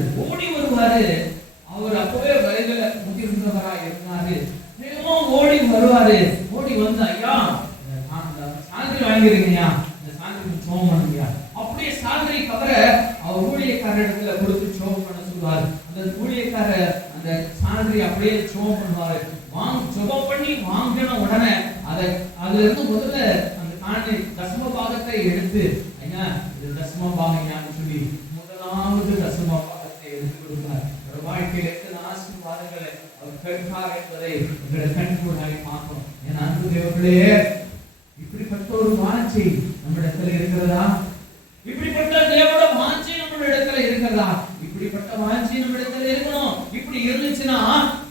அவர் அப்பவே வயதுல முதிர்ந்தவரா இருந்தாரு. வேகமா ஓடி வருவாரு. ஓடி வந்து, ஐயா சாலரி வாங்கிருக்கீங்க, இந்த சாலரி சோம் பண்ணுங்க. அப்படியே சாலரி கவர அவர் ஊழியக்கார இடத்துல கொடுத்து சோம் பண்ண சொல்லுவார். அந்த ஊழியக்காரர் அந்த சாலரி அப்படியே சோம் பண்ணுவாரு. ஜெபம் பண்ணி வாங்கின உடனே அதுல இருந்து முதல்ல அந்த காணி தசம பாகத்தை எடுத்து, ஐயா இது தசம பாகம் சொல்லி முதலாவது தசம பாகத்தை எடுத்து கொடுத்தார். ஒரு வாழ்க்கையில் எத்தனை ஆசீர்வாதங்களை அவர் பெற்றார் என்பதை உங்களை கண்கூடாக பார்க்கணும். என் அன்பு தேவர்களே, இப்படிப்பட்ட ஒரு வாஞ்சை நம்மிடத்தில் இருக்கிறதா? இப்படிப்பட்ட தேவனோட வாஞ்சை நம்மிடத்துல இருக்கிறதா? இப்படிப்பட்ட வாஞ்சை நம்மிடத்தில் இருக்கணும். இப்படி இருந்துச்சுன்னா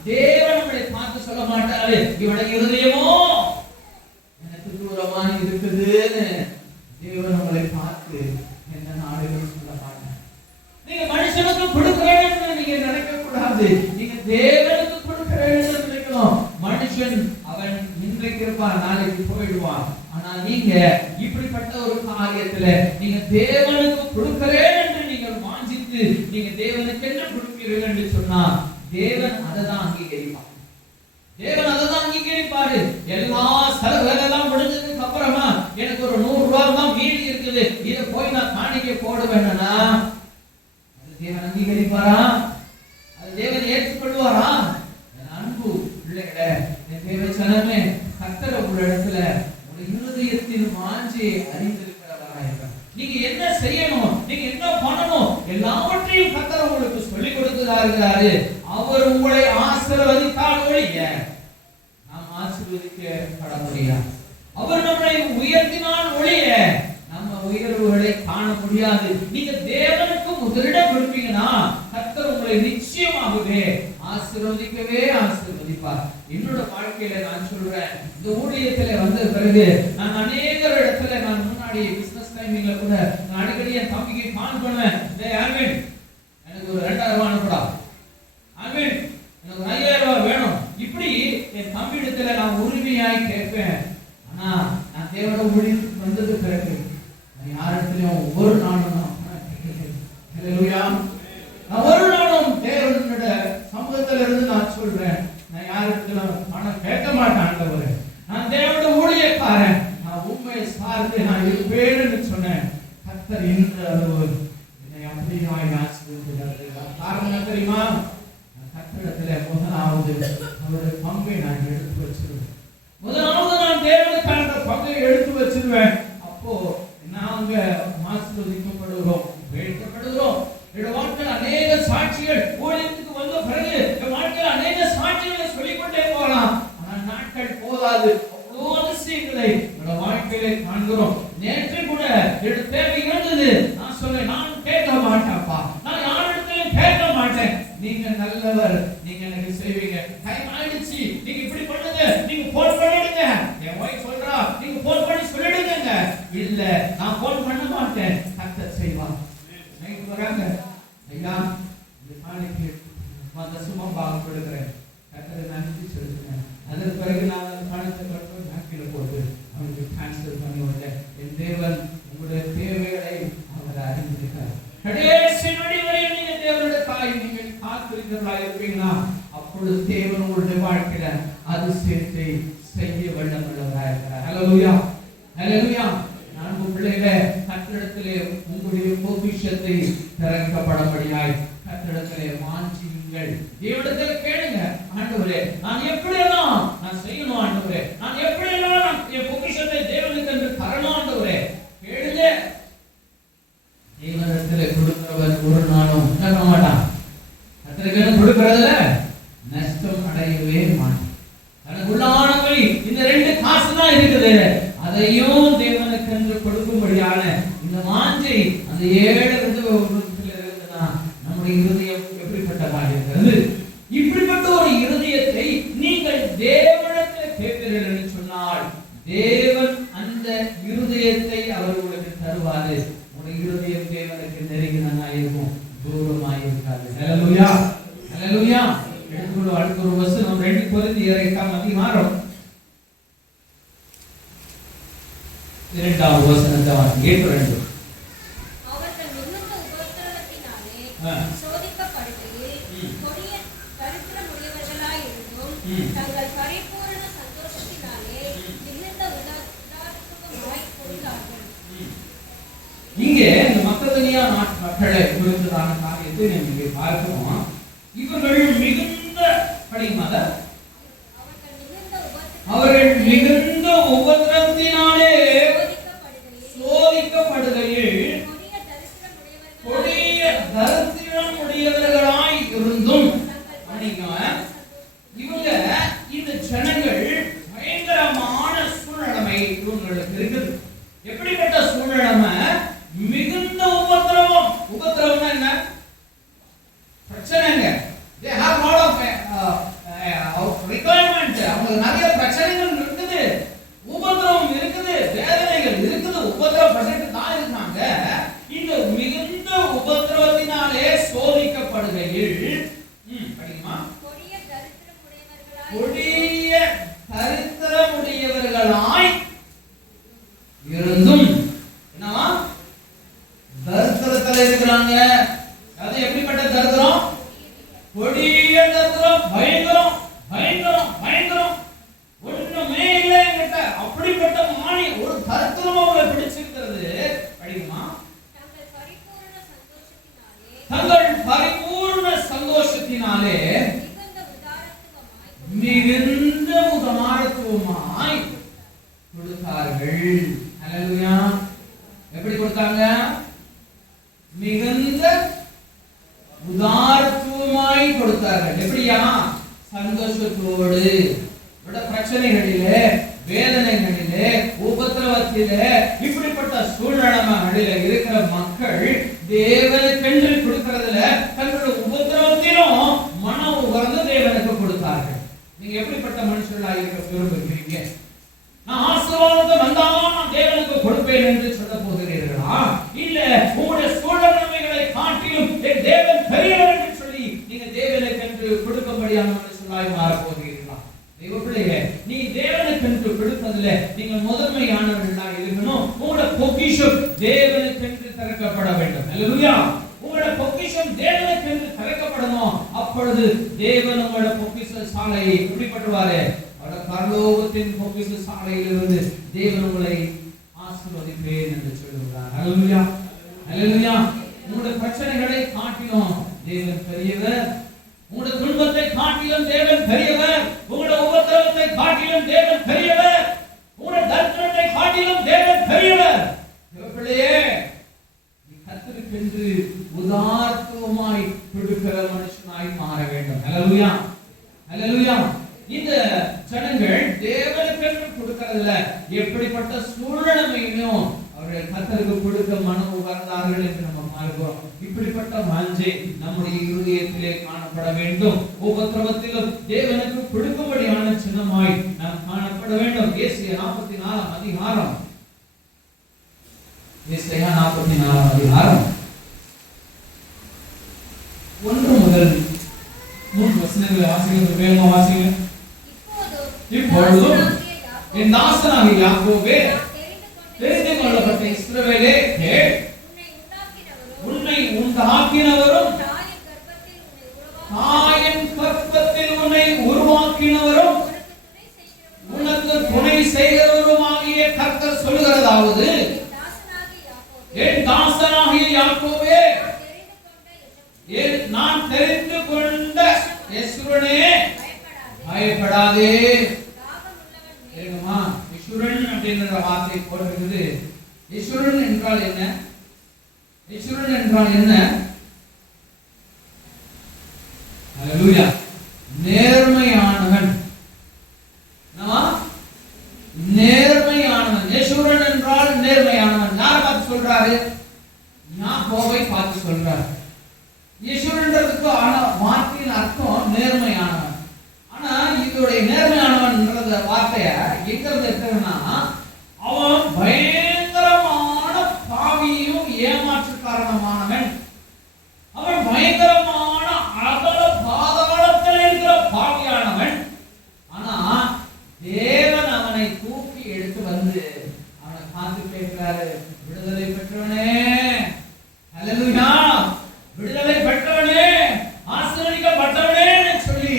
தேவன் நம்மளை பார்த்து சொல்ல மாட்டாரு, இவனுடைய இருதயமோ எனக்கு தூரமா இருக்குதுன்னு. தேவன் நம்மளை பார்த்து என்ன நாடுகள் சொல்ல மாட்டார். நீங்க மனுஷனுக்கு கொடுக்கிறேன்னு நீங்க நினைக்க கூடாது. நீங்க தேவனுக்கு கொடுக்கிறேன்னு நினைக்கணும். மனுஷன் அவன் இன்றைக்கு இருப்பான், நாளைக்கு போயிடுவான். ஆனா நீங்க இப்படி இப்படிப்பட்ட ஒரு காரியத்துல நீங்க தேவனுக்கு கொடுக்கிறேன் என்று நீங்கள் வாஞ்சித்து நீங்க தேவனுக்கு என்ன கொடுப்பீர்கள் என்று சொன்னா தேவன் அதை தான் அங்கீகரிப்பார். தேவன் அதை தான் அங்கீகரிப்பாரு. எல்லா செலவுகளெல்லாம் முடிஞ்சதுக்கு அப்புறமா எனக்கு ஒரு 100 ரூபாய் தான் மீதி இருக்குது, இதை போய் நான் காணிக்கை போட வேணும்னா அது தேவன் அங்கீகரிப்பாரா? அது தேவன் ஏற்றுக்கொள்வாரா? அன்பு பிள்ளைகளே, என் தேவ ஜனமே, கர்த்தர் உங்க இடத்துல உங்க இருதயத்தின் வாஞ்சையை அறிந்திருக்கிறவராக இருக்கிறார். நீங்க என்ன செய்யணும், நீங்க என்ன பண்ணணும், எல்லாவற்றையும் கர்த்தர் உங்களுக்கு சொல்லிக் கொடுக்கிறாரு. அவர் உங்களை ஆசீர்வதித்தால் ஒழிய நாம் ஆசீர்வதிக்கப்பட முடியாது. அவர் நம்மை உயர்த்தினால் ஒழிய நம்ம உயர்வுகளை காண முடியாது. நீங்க தேவனுக்கு முதலிடம் கொடுப்பீங்கன்னா கர்த்தர் உங்களை நிச்சயமாகவே ஆசீர்வதிக்கவே ஆசீர்வதிப்பார். என்னோட வாழ்க்கையில நான் சொல்றேன், இந்த ஊழியத்துல வந்த பிறகு நான் அநேக இடத்துல நான் முன்னாடி பிசினஸ் டைமிங்ல கூட நான் அடிக்கடி என் தம்பிக்கு கால் பண்ணுவேன், ஆமீன் எனக்கு ஒரு 2000 ரூபாய் அனுப்புடா, ஆமீன் எனக்கு ஒரு 5000 ரூபாய் வேணும். இப்படி என் தம்பி இடத்துல நான் உரிமையாய் கேட்பேன். ஆனா நான் தேவனோட ஊழியத்துக்கு வந்தது பிறகு நான் யாரிடத்திலும் ஒவ்வொரு நாளும் நான் ஒரு நாளும் தேவனோட சமூகத்துல இருந்து நான் சொல்றேன், நான் யாரிடத்திலும் பணம் கேட்க மாட்டேன் ஆண்டவரே, நான் தேவனோட ஊழியக்காரன், நான் உண்மையை சார்ந்து நான் இருப்பேன்னு சொன்னேன். கர்த்தர் இன்று என்னை அப்படியே ஆசீர்வதிக்கிறார். காரணம் தெரியுமா? கர்த்தரிடத்துல முதலாவது அவருடைய பங்கை நான் எடுத்து வச்சிருவேன். முதலாவது நான் தேவனுக்கான பங்கை எடுத்து வச்சிருவேன். அப்போ நாங்க ஆசீர்வதிக்கப்படுகிறோம், வேண்டப்படுகிறோம். என்னோட வாழ்க்கையில் அநேக சாட்சிகள், ஊழியத்துக்கு வந்த பிறகு என் வாழ்க்கையில் அநேக சாட்சிகளை சொல்லிக்கொண்டே போகலாம். ஆனால் நாட்கள் போதாது. அவ்வளோ அதிசயங்களை என்னோட வாழ்க்கையில காண்கிறோம். நேற்று கூட என்னோட தேவை இருந்தது. நான் சொன்னேன், நான் கேட்க மாட்டேன்ப்பா, நான் யாரிடத்திலும் கேட்க மாட்டேன், நீங்க நல்லவர், நீங்க எனக்கு செய்வீங்க. டைம் ஆயிடுச்சு, நீங்க இப்படி பண்ணுங்க, நீங்க போன் பண்ணிடுங்க. என் வைஃப் சொல்றா, நீங்க போன் பண்ணி சொல்லிடுங்க. இல்ல, நான் போன் பண்ண மாட்டேன், கர்த்தர் செய்வார். நைட் வராங்க, ஐயா இந்த காணிக்கை அந்த சுமம் பாகம் கொடுக்கிறேன், கர்த்தரை நன்றி செலுத்துறேன். அதற்கு பிறகு நான் அந்த காணிக்கை கட்டும் பேக்கில போட்டு அவனுக்கு கேன்சல் பண்ணி வந்தேன். என் தேவன் உங்களுடைய தேவைகளை அவர் அறிந்திருக்கிறார். கடைசி நொடி வரை நீங்க தேவனுடைய தாய் நீங்கள் காத்திருக்கிறவர்களா இருப்பீங்கன்னா அப்பொழுது தேவன் உங்களுடைய வாழ்க்கையில அதிசயத்தை செய்ய வல்லவராக இருக்கிறார். ஹல்லேலூயா, ஹல்லேலூயா. அன்பு பிள்ளைகளே, கர்த்தரிடத்திலே உங்களுடைய பொக்கிஷத்தை திறக்கப்படபடியாய் கர்த்தரிடத்திலே வாஞ்சியுங்கள். தேவனிடத்திலே கேளுங்க, ஆண்டவரே நான் எப்படியெல்லாம் நான் செய்யணும், ஆண்டவரே நான் எப்படியெல்லாம் என் பொக்கிஷத்தை தேவனுக்கு என்று தரணும், ஆண்டவரே கேளுங்க. தேவனிடத்திலே கொடுக்கிறவன் ஒரு நாளும் நம்ப மாட்டான். கர்த்தருக்கு கொடுக்கிறதுல நஷ்டம் அடையவே மாட்டான். தனக்கு உள்ளானவை இந்த 2 காசு தான் இருக்குது, அதையும் தேவனுக்கு என்று கொடுக்கும்படியான இந்த வாஞ்சை அந்த 7 விதத்தில் இருக்குதுன்னா நம்முடைய இருதயம் எப்படிப்பட்டதாக இருக்கிறது? இப்படிப்பட்ட ஒரு இருதயத்தை நீங்கள் தேவனிடத்தில் கேட்கிறீர்கள் என்று சொன்னால் தேவன் அந்த இருதயத்தை அவர் உங்களுக்கு தருவாரு. உங்களுடைய இருதயம் தேவனுக்கு நெருங்கினதாக இருக்கும், தூரமாக இருக்காது. ஹல்லேலூயா, ஹல்லேலூயா. எடுத்துக்கொண்டு அடுத்த ஒரு வசனம் 2 கொரிந்தியர் 8ஆம் அதிகாரம் 2ஆம் வசனத்தை வாசிங்க. 8:2. அவர்கள் மிகுந்த உபத்திரவத்தினாலே சோதிக்கப்படுகையில் கொடிய தரித்திரமுடையவர்களாய் இருந்தும் தங்கள் பரிபூரண சந்தோஷத்தினாலே மிகுந்த உதாரத்துவமாய் கொடுத்தார்கள். இங்கே இந்த மக்கதனியா நாட்டு மக்களை குறித்ததான காரியத்தை நாம் இங்கே பார்க்கிறோம். இவர்கள் மிகுந்த படிமாத அவர்கள் மிகுந்த உபத்திரவத்தினாலே சோதிக்கப்படுகையில் கொடிய தரித்திரமுடையவர்களாய் இருந்தும் இவங்க இந்த ஜனங்கள் பயங்கரமான சூழ்நிலைமை இவங்களுக்கு இருக்குது. எப்படிப்பட்ட சூழ்நிலைமை? மிகுந்த உபத்திரவம். உபத்திரவம்னா என்ன? பிரச்சனைங்க. They have கொடுத்தாங்க? மிகுந்த உதாரத்துவமாய் கொடுத்தார்கள். எப்படியா? சந்தோஷத்தோடு. பிரச்சனைகளிலே, வேதனைகளிலே, உபத்திரவத்திலே, இப்படிப்பட்ட சூழ்நிலைகளிலே இருக்கிற மக்கள் தேவனுக்கென்று கொடுக்கிறதுல தங்களுடைய உபத்திரவத்திலும் மன உகர்ந்து தேவனுக்கு கொடுத்தார்கள். நீங்க எப்படிப்பட்ட மனுஷர்களாக இருக்க விரும்புகிறீங்க? நான் ஆசீர்வாதத்தை வந்தாலும் நான் தேவனுக்கு கொடுப்பேன் என்று சொல்ல போகிறீர்களா? இல்ல உங்களுடைய சூழ்நிலைகளை காட்டிலும் தேவன் பெரியவர் என்று சொல்லி நீங்க தேவனுக்கென்று கொடுக்கும்படியான மனுஷர்களாய் மாற போகிறீர்களா? தேவப்பிள்ளையே, நீ தேவனுக்கென்று கொடுப்பதில் நீங்க முதன்மையானவர்களாக இருக்கணும். உங்களோட பொக்கிஷம் தேவனுக்கென்று திறக்கப்பட வேண்டும். அல்லேலூயா. உங்களோட பொக்கிஷம் தேவனுக்கென்று திறக்கப்படணும். அப்பொழுது தேவன் உங்களோட பொக்கிஷ சாலையை குடிப்பட்டுவாரு. அவருடைய பரலோகத்தின் பொக்கிஷ சாலையிலிருந்து தேவன் உங்களை ஆசீர்வதிப்பேன் என்று சொல்லுகிறார். அல்லேலூயா. அல்லேலூயா. உங்களுடைய பிரச்சனைகளை காட்டிலும் தேவன் பெரியவர். உங்களுடைய துன்பத்தை காட்டிலும் தேவன் பெரியவர். உங்களுடைய உபத்திரவத்தை காட்டிலும் தேவன் பெரியவர். உங்களுடைய தரித்திரத்தை காட்டிலும் தேவன் பெரியவர். தேவப்பிள்ளையே, நீ கர்த்தருக்கென்று உதாரத்துவமாய் கொடுக்கிற மனுஷனாய் மாற வேண்டும். அல்லேலூயா. அல்லேலூயா. இந்த ஜனங்கள் தேவனுக்கென்று கொடுக்கிறதுல எப்படிப்பட்ட சூழ்நிலைமையும் அவர்கள் கர்த்தருக்கு கொடுக்க மனம் உகர்ந்தார்கள் என்று நம்ம பார்க்கிறோம். இப்படிப்பட்ட வாஞ்சை நம்முடைய இருதயத்திலே காணப்பட வேண்டும். உபத்திரவத்திலும் தேவனுக்கு கொடுக்கும்படியான சின்னமாய் நாம் காணப்பட வேண்டும். ஏசாயா 44 அதிகாரம், ஏசாயா 44 அதிகாரம் 1 முதல் 3 வசனங்களை வாசிங்க. வேகமா வாசிங்க. இப்பொழுது என் தாசனாகிய யாக்கோபே, தெரிந்து கொள்ளப்பட்ட இஸ்ரவேலே, உன்னை உண்டாக்கினவரும் தாயின் கர்ப்பத்தில் உன்னை உருவாக்கினவரும் உனக்கு துணை செய்கிறவருமாகிய கர்த்தர் சொல்லுகிறதாவது, என் தாசனாகிய யாக்கோபே, நான் தெரிந்து கொண்ட யெசுரனே, பயப்படாதே. தெரியுமா? யெசுரன் அப்படிங்கிற வார்த்தை போட்டிருக்குது. யெசுரன் என்றால் என்ன? யெசுரன் என்றால் என்ன? அல்லேலூயா. நேர்மையானவன். நேர்மையானவன். யெசுரன் என்றால் நேர்மையானவன். யார் பார்த்து சொல்றாரு? யாக்கோபை பார்த்து சொல்றாரு. யெசுரன்றதுக்கு வார்த்தையின் அர்த்தம் நேர்மையானவன். ஆனா இதோடைய நேர்மையானவன்ன்ற வார்த்தைய எங்க இருந்து எடுத்துக்கன்னா, அவன் பயங்கரமான பாவியும் ஏமாற்று காரணமானவன். அவன் பயங்கரமான அகல பாதாளத்தில் இருக்கிற பாவியானவன். ஆனா தேவன் அவனை தூக்கி எடுத்து வந்து அவனை காத்து கேட்கிறாரு, விடுதலை பெற்றவனே, அல்லேலூயா, விடுதலை பெற்றவனே, ஆசீர்வதிக்கப்பட்டவனே சொல்லி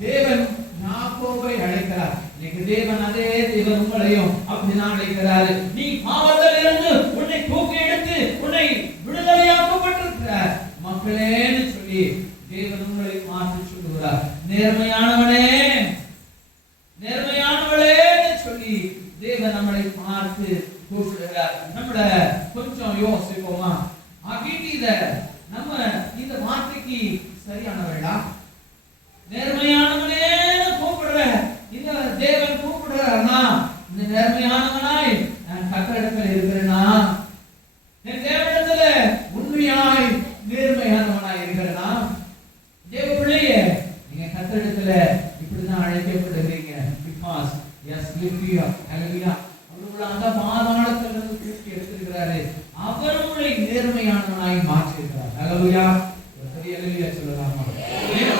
தேவன் யாக்கோபை அழைக்கிறார். இன்னைக்கு தேவன் அதே தேவன் உங்களையும் அப்படிதான் அழைக்கிறாரு. நீ பாவத்தில் இருந்து உன்னை தூக்கி எடுத்து உன்னை விடுதலையாக்கப்பட்டிருக்கிற மக்களேன்னு சொல்லி தேவன் உங்களை மாற்றி சொல்லுகிறார். நேர்மையானவனே, நேர்மையானவளேன்னு சொல்லி தேவன் நம்மளை பார்த்து கூப்பிடுகிறார். நம்மள கொஞ்சம் யோசிப்போமா? நம்ம இந்த வார்த்தைக்கு சரியானவர்களா? நேர்மையானவனே கூப்பிடுற இந்த தேவன் கூப்பிடுறாருன்னா, இந்த நேர்மையானவனாய் நான் கர்த்தரிடத்தில் இருக்கிறேனா? என் தேவனிடத்துல உண்மையாய் நேர்மையானவனாய் இருக்கிறேனா? தேவ பிள்ளையே, நீங்க கர்த்தரிடத்துல இப்படிதான் அழைக்கப்படுகிறீங்க. Because is lift you up. ஹalleluya. அவருடைய அந்த பாதாளத்திலிருந்து தூக்கி எடுத்திருக்கிறாரு. அவர் உங்களை நேர்மையானவனாய் மாற்றியிருக்கிறார். ஹalleluya. ஹalleluya சொல்லலாமா?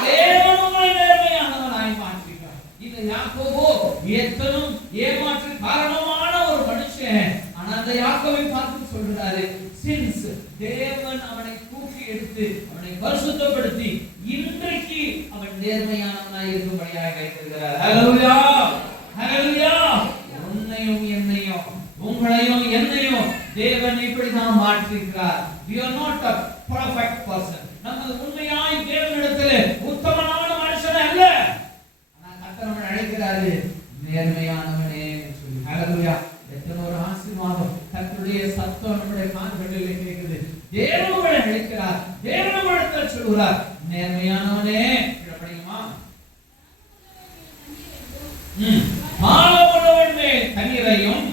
தேவன் உங்களை நேர்மையானவனாய் மாற்றியிருக்கிறார். இது யாக்கோபு எத்தனும் ஏமாற்று காரணமான ஒரு மனுஷன். ஆனா அந்த யாக்கோபை பார்த்து சொல்றாரு, சின்ஸ் தேவன் அவனை தூக்கி எடுத்து அவனை பரிசுத்தப்படுத்தி இன்றைக்கு அவன் நேர்மையானவனாய் இருக்கும்படியாக வைத்திருக்கிறார். ஹalleluya. ஹalleluya. உன்னையும் என்னையும் உங்களையும் என்னையும் தேவன் இப்படிதான் மாற்றியிருக்கிறார். We are not a perfect person. நம்ம உண்மையாய் தேவனிடத்திலே உத்தமமான மனுஷன் அல்ல. ஆனா கர்த்தர் நம்மை அழைக்கிறாரு நேர்மையானவனே சொல்லி. ஹalleluya. எத்தனை ஒரு ஆசீர்வாதம். கர்த்தருடைய சத்தம் நம்முடைய காதுகளில் கேட்குது. தேவன் உங்களை அழைக்கிறார், தேவன் உங்களிடத்தில் சொல்கிறார், நேர்மையானவனே படிக்குமா, மானமுள்ளவன் மேல் தண்ணீரையும்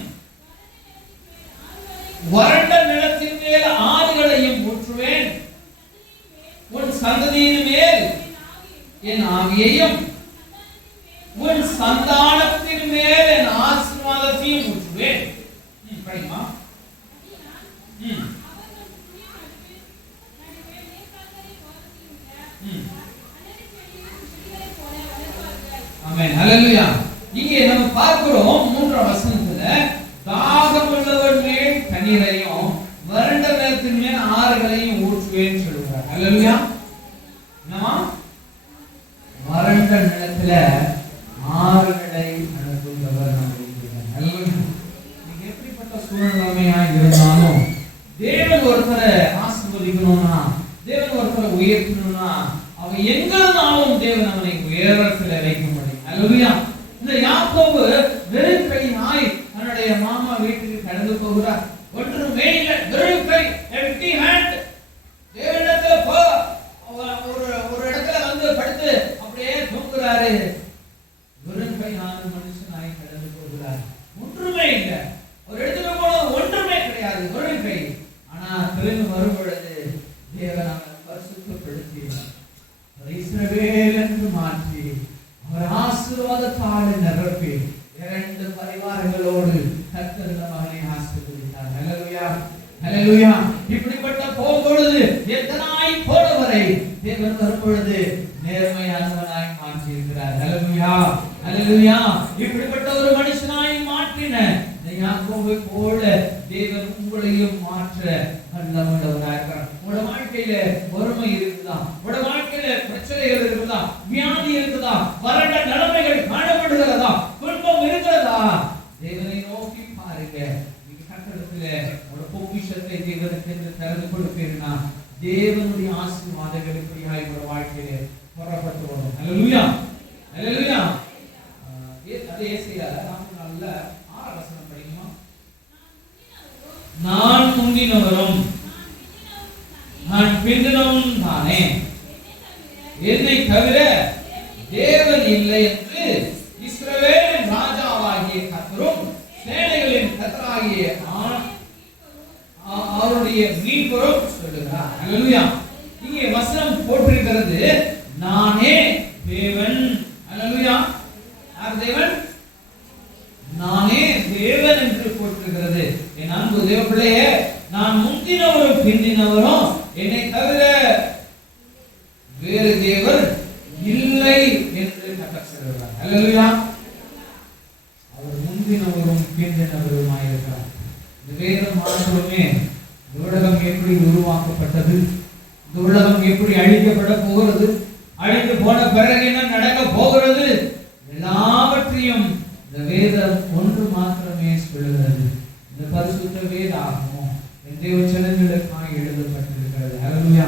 வறண்ட நிலத்தின் மேல் ஆறுகளையும் ஊற்றுவேன், உன் சந்ததியின் மேல் என் ஆவியையும் உன் சந்தானத்தின் மேல் என் ஆசீர்வாதத்தையும் ஊற்றுவேன். படிக்குமா, ஆமென், ஹல்லேலூயா. இங்கே நம்ம பார்க்கிறோம் 3ஆம் வசனத்துல தாகம் உள்ளவன் மேல் தண்ணீரையும் வறண்ட நிலத்தின் மேல் ஆறுகளையும் ஊற்றுவேன்னு சொல்லுவார். ஹல்லேலூயா. என்னமா, வறண்ட நிலத்துல ஆறுகளை அனுப்புகிறவர் நம்முடைய. நீங்க எப்படிப்பட்ட சூழ்நிலைமையா இருந்தாலும் தேவன் ஒருத்தரை ஆசீர்வதிக்கணும்னா, தேவன் ஒருத்தரை உயர்த்தணும்னா, அவன் எங்க இருந்தாலும் தேவன் அவனை உயரத்துல வைக்க முடியும். ஹல்லேலூயா. இந்த யாக்கோபு வெறும் கையாய் தன்னுடைய மாமா வீட்டுக்கு கடந்து போகிறார். ஒன்றுமே இல்லை, வெறும் கை, empty hand. தேவனிடத்துல போ, ஒரு இடத்துல வந்து படுத்து அப்படியே தூங்குறாரு. வெறும் கையான மனுஷனாய் கடந்து போகிறார். ஒன்றுமே இல்லை, ஒரு இடத்துல போனது ஒன்றுமே கிடையாது, வெறும் கை. ஆனா திரும்பி வரும் பொழுது தேவன் அவனை பரிசுத்தப்படுத்தி இஸ்ரவேல் என்று மாற்றி அவர் ஆசீர்வாதத்தால் நிரப்பி 2 பரிவாரங்களோடு கர்த்தர் இந்த மகனை ஆசீர்வதித்தார். ஹல்லேலூயா, ஹல்லேலூயா. இப்படிப்பட்ட போகும்பொழுது எத்தனாய் போனவரை தேவன் வரும்பொழுது நேர்மையானவனாய் மாற்றி இருக்கிறார். ஹல்லேலூயா, ஹல்லேலூயா. இப்படிப்பட்ட ஒரு மனுஷனாய் மாற்றின யாக்கோபை போல தேவன் உங்களையும் மாற்ற வல்லவராக இருக்கிறார். உங்களோட வாழ்க்கையில வறுமை இருக்குதா, உங்களோட வாழ்க்கையில பிரச்சனைகள் இருக்குதா, வியாதி இருக்குதா, வறண்ட நிலைமைகள் காணப்படுகிறதா, துன்பம் இருக்கிறதா, தேவனை நோக்கி பாருங்க. நீங்க கட்டடத்துல ஒரு பொக்கிஷத்தை தேவனுக்கு என்று திறந்து கொடுப்பீங்கன்னா தேவனுடைய ஆசீர்வாதங்கள் இப்படியாய் ஒரு வாழ்க்கையில புறப்பட்டு வரும். ஹல்லேலூயா, ஹல்லேலூயா. அதே ஏசாயா 44 6 வசனம் படிக்குமா, நான் முந்தினவரும் நான் பிந்தினவரும் தானே, என்னை தவிர தேவன் இல்லை என்று இஸ்ரவேலின் ராஜாவாகிய கர்த்தரும் சேனைகளின் கர்த்தராகிய அவருடைய மீட்பரும் சொல்லுகிறார். ஹல்லேலூயா. இங்கே வசனம் போட்டிருக்கிறது, நானே தேவன். ஹல்லேலூயா. யார் தேவன்? நானே தேவன் என்று போட்டிருக்கிறது. என் அன்பு தேவ பிள்ளையே, நான் முந்தினவரும் பிந்தினவரும் என்னை தவிர வேறு தேவர் இல்லை என்று கர்த்தர் சொல்கிறார். ஹல்லேலூயா. அவர் முந்தினவரும் பிந்தினவருமாய் இருக்கிறார். இந்த வேதம் மாத்திரமே இந்த உலகம் எப்படி உருவாக்கப்பட்டது, இந்த உலகம் எப்படி அழிக்கப்பட போகிறது, அழிந்து போன பிறகு என்ன நடக்க போகிறது, எல்லாவற்றையும் இந்த வேதம் ஒன்று மாத்திரமே சொல்லுகிறது. இந்த பரிசுத்த வேதாகமம் இந்த தேவச்சனங்களுக்காக எழுதப்பட்டிருக்கிறது. ஹல்லேலூயா.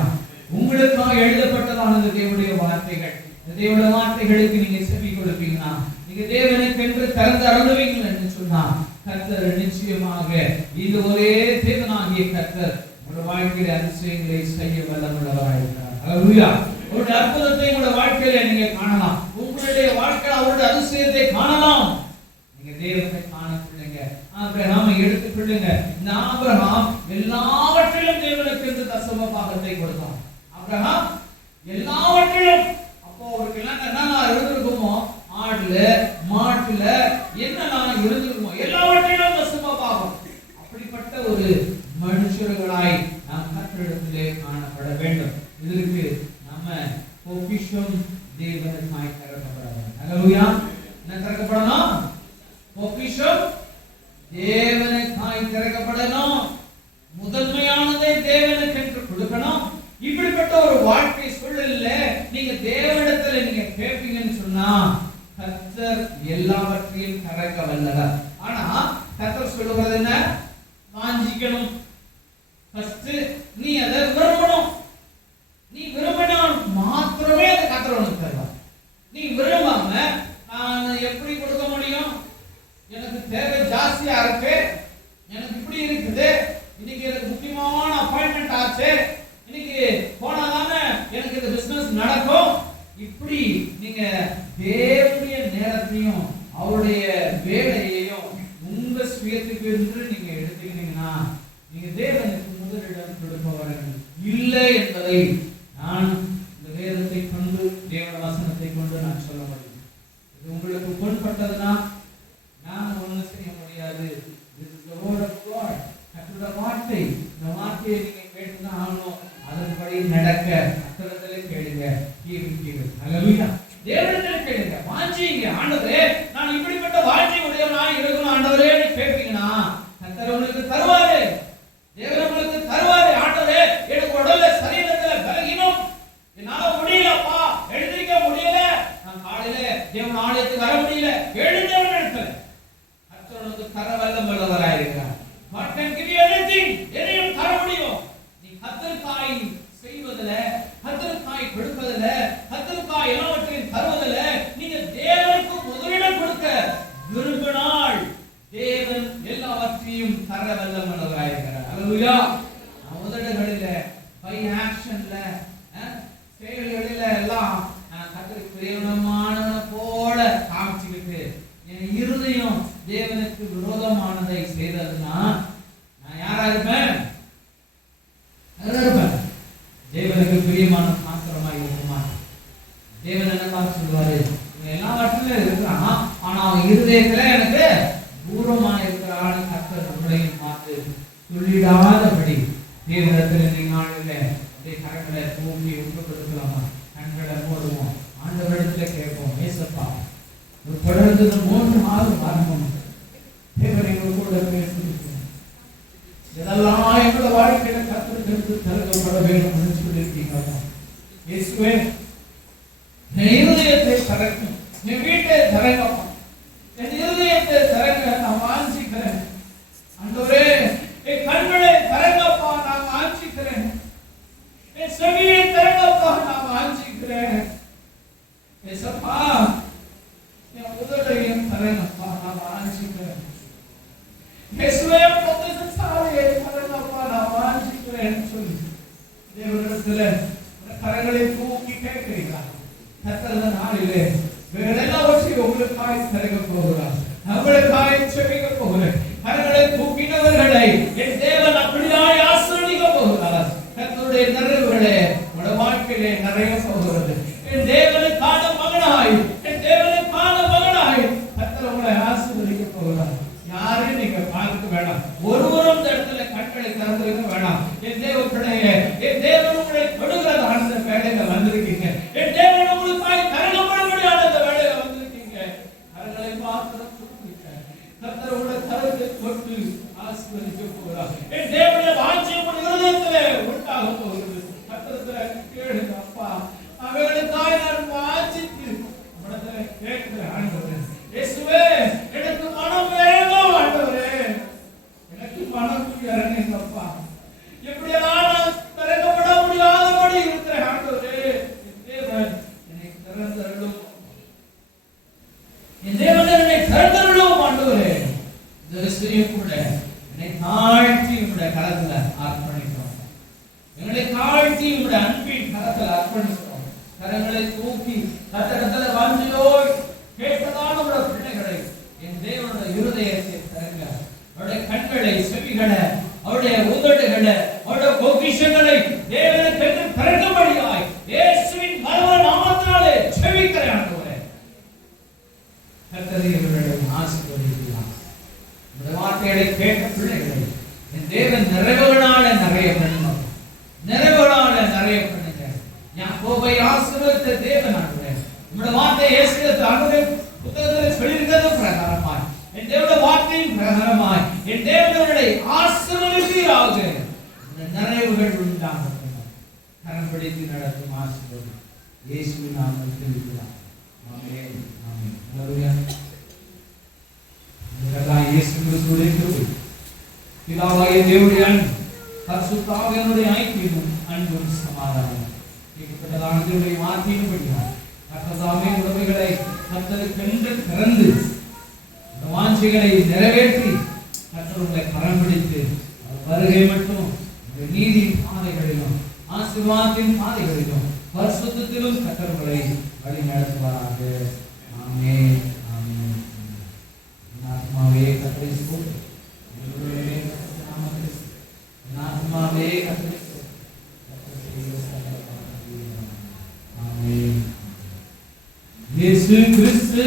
உங்களுக்காக எழுதப்பட்டதான இந்த தேவனுடைய வார்த்தைகள், இந்த தேவனுடைய வார்த்தைகளுக்கு நீங்க செவி கொடுப்பீங்கன்னா, நீங்க தேவனுக்கு என்று திறந்து அருளுவீங்கள் என்று சொன்னா கர்த்தர் நிச்சயமாக இந்த ஒரே தேவனாகிய கர்த்தர் உங்களுடைய வாழ்க்கையில அதிசயங்களை செய்ய வல்லவராக இருக்கிறார். ஹல்லேலூயா. ஒரு அற்புதத்தை உங்களுடைய வாழ்க்கையில நீங்க காணலாம், உங்களுடைய வாழ்க்கையில அவருடைய அதிசயத்தை காணலாம். நீங்க தேவனை காண பிள்ளைங்க. ஆபிரகாமை எடுத்துக்கொள்ளுங்க. இந்த ஆபிரகாம் எல்லாவற்றிலும் தேவனுக்கு என்று தசம பாகத்தை கொடுத்தான். ஆபிரகாம் எல்லாவற்றிலும், அப்போ அவருக்கு என்னென்ன இருந்திருக்குமோ, ஆடுல மாட்டுல என்னெல்லாம் இருந்திருக்குமோ எல்லாவற்றிலும் தசம பாகம். அப்படிப்பட்ட ஒரு மனுஷர்களாய் நாம் கர்த்தரிடத்திலே காணப்பட வேண்டும். இதற்கு நம்ம பொக்கிஷம் தேவனுக்காய் திறக்கப்படணும். ஹல்லேலூயா. என்ன திறக்கப்படணும்? பொக்கிஷம் தேவனுக்காய் திறக்கப்படணும். முதன்மையானதை தேவனுக்கு என்று கொடுக்கணும். இப்படிப்பட்ட ஒரு வாழ்க்கை சூழல்ல நீங்க தேவனிடத்துல நீங்க கேட்பீங்கன்னு சொன்னா கர்த்தர் எல்லாவற்றையும் திறக்க வல்லவர். ஆனா கர்த்தர் சொல்லுவது என்ன? வாஞ்சிக்கணும். ஃபர்ஸ்ட் நீ அதை விரும்பணும். நீ விரும்பினால் மாத்திரமே அதை கர்த்தர் உனக்கு தருவார். நீ விரும்பாம நான் எப்படி கொடுக்க முடியும், எனக்கு தேவை ஜாஸ்தியா இருக்கு, எனக்கு இப்படி இருக்கு, பாஸ்டர், இன்னைக்கு போனாதானே எனக்கு இந்த பிசினஸ் நடக்கும். இப்படி நீங்க தேவனுடைய நேரத்தையும் அவருடைய வேலையையும் உங்க சுயத்துக்கு என்று நீங்க எடுத்துக்கிட்டீங்கன்னா நீங்க தேவனுக்கு முதலிடம் கொடுப்பவர்கள் இல்லை என்பதை நான் இந்த வேதத்தை கொண்டு தேவ வசனத்தை கொண்டு நான் சொல்ல முடியும். இது உங்களுக்கு புண்பட்டதுன்னா நான் ஒன்றும் செய்ய முடியாது. This is the word of God. கர்த்தருடைய வார்த்தை. இந்த வார்த்தையை நீங்க கேட்டுதான் ஆகணும். அதன்படி நடக்க கர்த்தரிடத்திலே கேளுங்க. ஹல்லேலூயா. தேவனிடத்திலே கேளுங்க. வாஞ்சிங்க. ஆண்டவரே, நான் இப்படிப்பட்ட வாஞ்சை உடையவனாய் இருக்கணும் ஆண்டவரே ன்னு கேட்பீங்கன்னா கர்த்தர் உங்களுக்கு தருவாரு. தேவன் உங்களுக்கு தருவாரு. ஆண்டவரே, எனக்கு உடல்ல சரீரத்துல பலகீனம், என்னால முடியலப்பா, எழுந்திருக்க முடியல, நான் காலையில தேவன் ஆலயத்துக்கு வர முடியல, எழுந்தவனிடத்துல கர்த்தர் உங்களுக்கு தர வல்லவராய் இருக்கிறார். God can give you anything. எதையும் தர முடியும். நீ கர்த்தருக்காய் செய்வதில, கர்த்தருக்காய் கொடுப்பதில, கர்த்தருக்காய் எல்லாவற்றையும் தருவதில நீங்க தேவனுக்கு முதலிடம் கொடுக்க விரும்பினால் தேவன் எல்லாவற்றையும் தர வல்லவராய் இருக்கிறார். ஹல்லேலூயா. முதலிடங்களில பை ஆக்ஷன்ல செயல்களில எல்லாம் நான் கர்த்தருக்கு பிரியமானவனை போல காமிச்சுக்கிட்டு என் இருதயம் தேவனுக்கு விரோதமானதை செய்ததுன்னா நான் யாரா இருப்பேன்? தேவனுக்கு பிரியமான மாத்திரமாய் இருக்குமா? தேவன் என்ன பார்த்து சொல்வாரு, எல்லாவற்றிலும் இருக்கிறான், ஆனா அவன் இருதயத்துல எனக்கு தூரமா இருக்கிறான்னு கர்த்தர் நம்மளையும் பார்த்து சொல்லிடாதபடி தேவனிடத்தில் இந்த நாளில் அப்படியே கரங்களை தூக்கி ஊக்கப்படுத்தலாமா? கண்களை மூடுவோம், ஆண்டவரிடத்துல கேட்போம். ஏசப்பா, தொடர்ந்து 3 மாதம் வரணும். தேவன் எங்கள் கூட பேசியிருக்கோம். இதெல்லாம் எங்களோட வாழ்க்கையில கர்த்தருக்கு தருகப்பட வேண்டும் சொல்லியிருக்கீங்க. இயேசுவே, என் இருதயத்தை திறக்கும், என் வீட்டை திறங்கப்பா, என் இருதயத்தை திறங்க, நான் வாஞ்சிக்கிறேன். ஆண்டவரே, என் கண்களை திறங்கப்பா, நான் வாஞ்சிக்கிறேன். என் செவியை திறங்கப்பா, நான் வாஞ்சிக்கிறேன். ஏசப்பா, என் உதடையும் திறங்கப்பா, நான் வாஞ்சிக்கிறேன். இயேசுவே, பொதுவாக சாலையை திறங்கப்பா, நான் வாஞ்சிக்கிறேன் சொல்லி தேவனிடத்துல கரங்களை தூக்கி கேட்கிறீங்களா? கர்த்தர் நாளிலே வேறெல்லாவற்றையும் உங்களுக்காய் திறக்க போகிறார். உங்களுக்காய் செவிக்க போகிறார். கரங்களை தூக்கினவர்களை என் தேவன் அப்படியாய் ஆசீர்வதிக்க போகிறார். கர்த்தருடைய நிறைவுகளே உங்களுடைய வாழ்க்கையிலே நிறைய போகிறது. என் தேவனுக்கான மகனாய், என் தேவனுக்கான மகனாய் கர்த்தர் உங்களை ஆசீர்வதிக்க போகிறார். யாரையும் நீங்க பார்க்க வேண்டாம், ஒருவரும் இந்த இடத்துல கட்டளை திறந்திருக்க வேண்டாம். என் தேவ பிள்ளையே, என் தேவன் உங்களை கொடுக்கிற ஆனந்த வேலையில வந்திருக்கீங்க. என் தேவன் உங்களுக்காய் கரங்கப்படும்படியான அந்த வேலையில வந்திருக்கீங்க. கரங்களை மாத்திரம் கர்த்தர் உங்களை கரத்தை தொட்டு ஆசீர்வதிக்க போகிறார். என் தேவனுடைய வாஞ்சை உங்கள் இருதயத்திலே உண்டாக போகிறது. கர்த்தரிடத்திலே கேளுங்க. அப்பா, அவர்களுக்காய் நான் வாஞ்சித்து உம்மிடத்திலே கேட்கிறேன். ஆண்டவரே, இயேசுவே, எனக்கு மனம் வேணும். ஆண்டவரே, எனக்கு மனம் இறங்குங்கப்பா. எப்படியெல்லாம் நான் திறக்கப்பட முடியாதபடி இருக்கிறேன். ஆண்டவரே, என் தேவன் என்னை திறந்தருளும். என் தேவன் என்னை திறந்தருளும். ஆண்டவரே, இந்த ஸ்திரியை கூட என்னை தாழ்த்தி உம்முடைய கரத்துல அர்ப்பணிக்கிறோம். எங்களை தாழ்த்தி உம்முடைய அன்பின் கரத்துல அர்ப்பணிக்கிறோம். கரங்களை தூக்கி கர்த்தரிடத்துல வாஞ்சியோடு கேட்பதான உடைய பிள்ளைகளை என் தேவனுடைய இருதயத்தை திறங்க. அவருடைய கண்களை, செவிகளை, அவருடைய உதடுகளை, அவருடைய பொக்கிஷங்களை தேவனுக்கு திறக்கும்படியாய் இயேசுவின் பரம நாமத்தினாலே ஜெபிக்கிறேன். ஆண்டவரே, கர்த்தரே இவர்களை ஆசீர்வதிக்கிறார். இந்த வார்த்தைகளை கேட்ட பிள்ளைகளை என் தேவன் நிறைவுகளால நிறைய பண்ணுங்க, நிறைவுகளால நிறைய பண்ணுங்க. யாக்கோபை ஆசீர்வதித்த தேவன் ஆண்டவரே, உம்முடைய வார்த்தை இயேசுவின் ஆண்டவரே புத்தகத்தில் சொல்லியிருக்கிறது பிரகாரமாய் என் தேவனுடைய வார்த்தையின் பிரகாரமாய் என் தேவனுடைய ஆசீர்வதிப்பீராக. இந்த நிறைவுகள் உண்டாகட்டும். கரம் பிடித்து நடத்தும் ஆசீர்வாதம் இயேசுவின் நாமத்தில் இருக்கிறார். ஆமென், ஆமென். ஹல்லேலூயா. இதெல்லாம் இயேசு கிறிஸ்துவின் கிருபை, பிதாவாகிய தேவனுடைய அன்பு, பரிசுத்த ஆவியானவருடைய ஐக்கியமும் அன்பும் சமாதானமும் இப்படிப்பட்டதான தேவனுடைய வார்த்தையின் படியால் கர்த்ததாமே உறவுகளை கர்த்தருக்கென்று திறந்து இந்த வாஞ்சைகளை நிறைவேற்றி கர்த்தர் உங்களை கரம் பிடித்து வருகை மட்டும் நீதியின் பாதைகளிலும் ஆசீர்வாதத்தின் பாதைகளிலும் பரிசுத்தத்திலும் கர்த்தர்களை வழி நடத்துவாராக. ஆமென், ஆமென். என் ஆத்மாவே கர்த்தரை ஸ்தோத்திரி. என் ஆத்மாவே கர்த்தரை ஸ்தோத்திரி. ஆமென். இயேசு கிறிஸ்து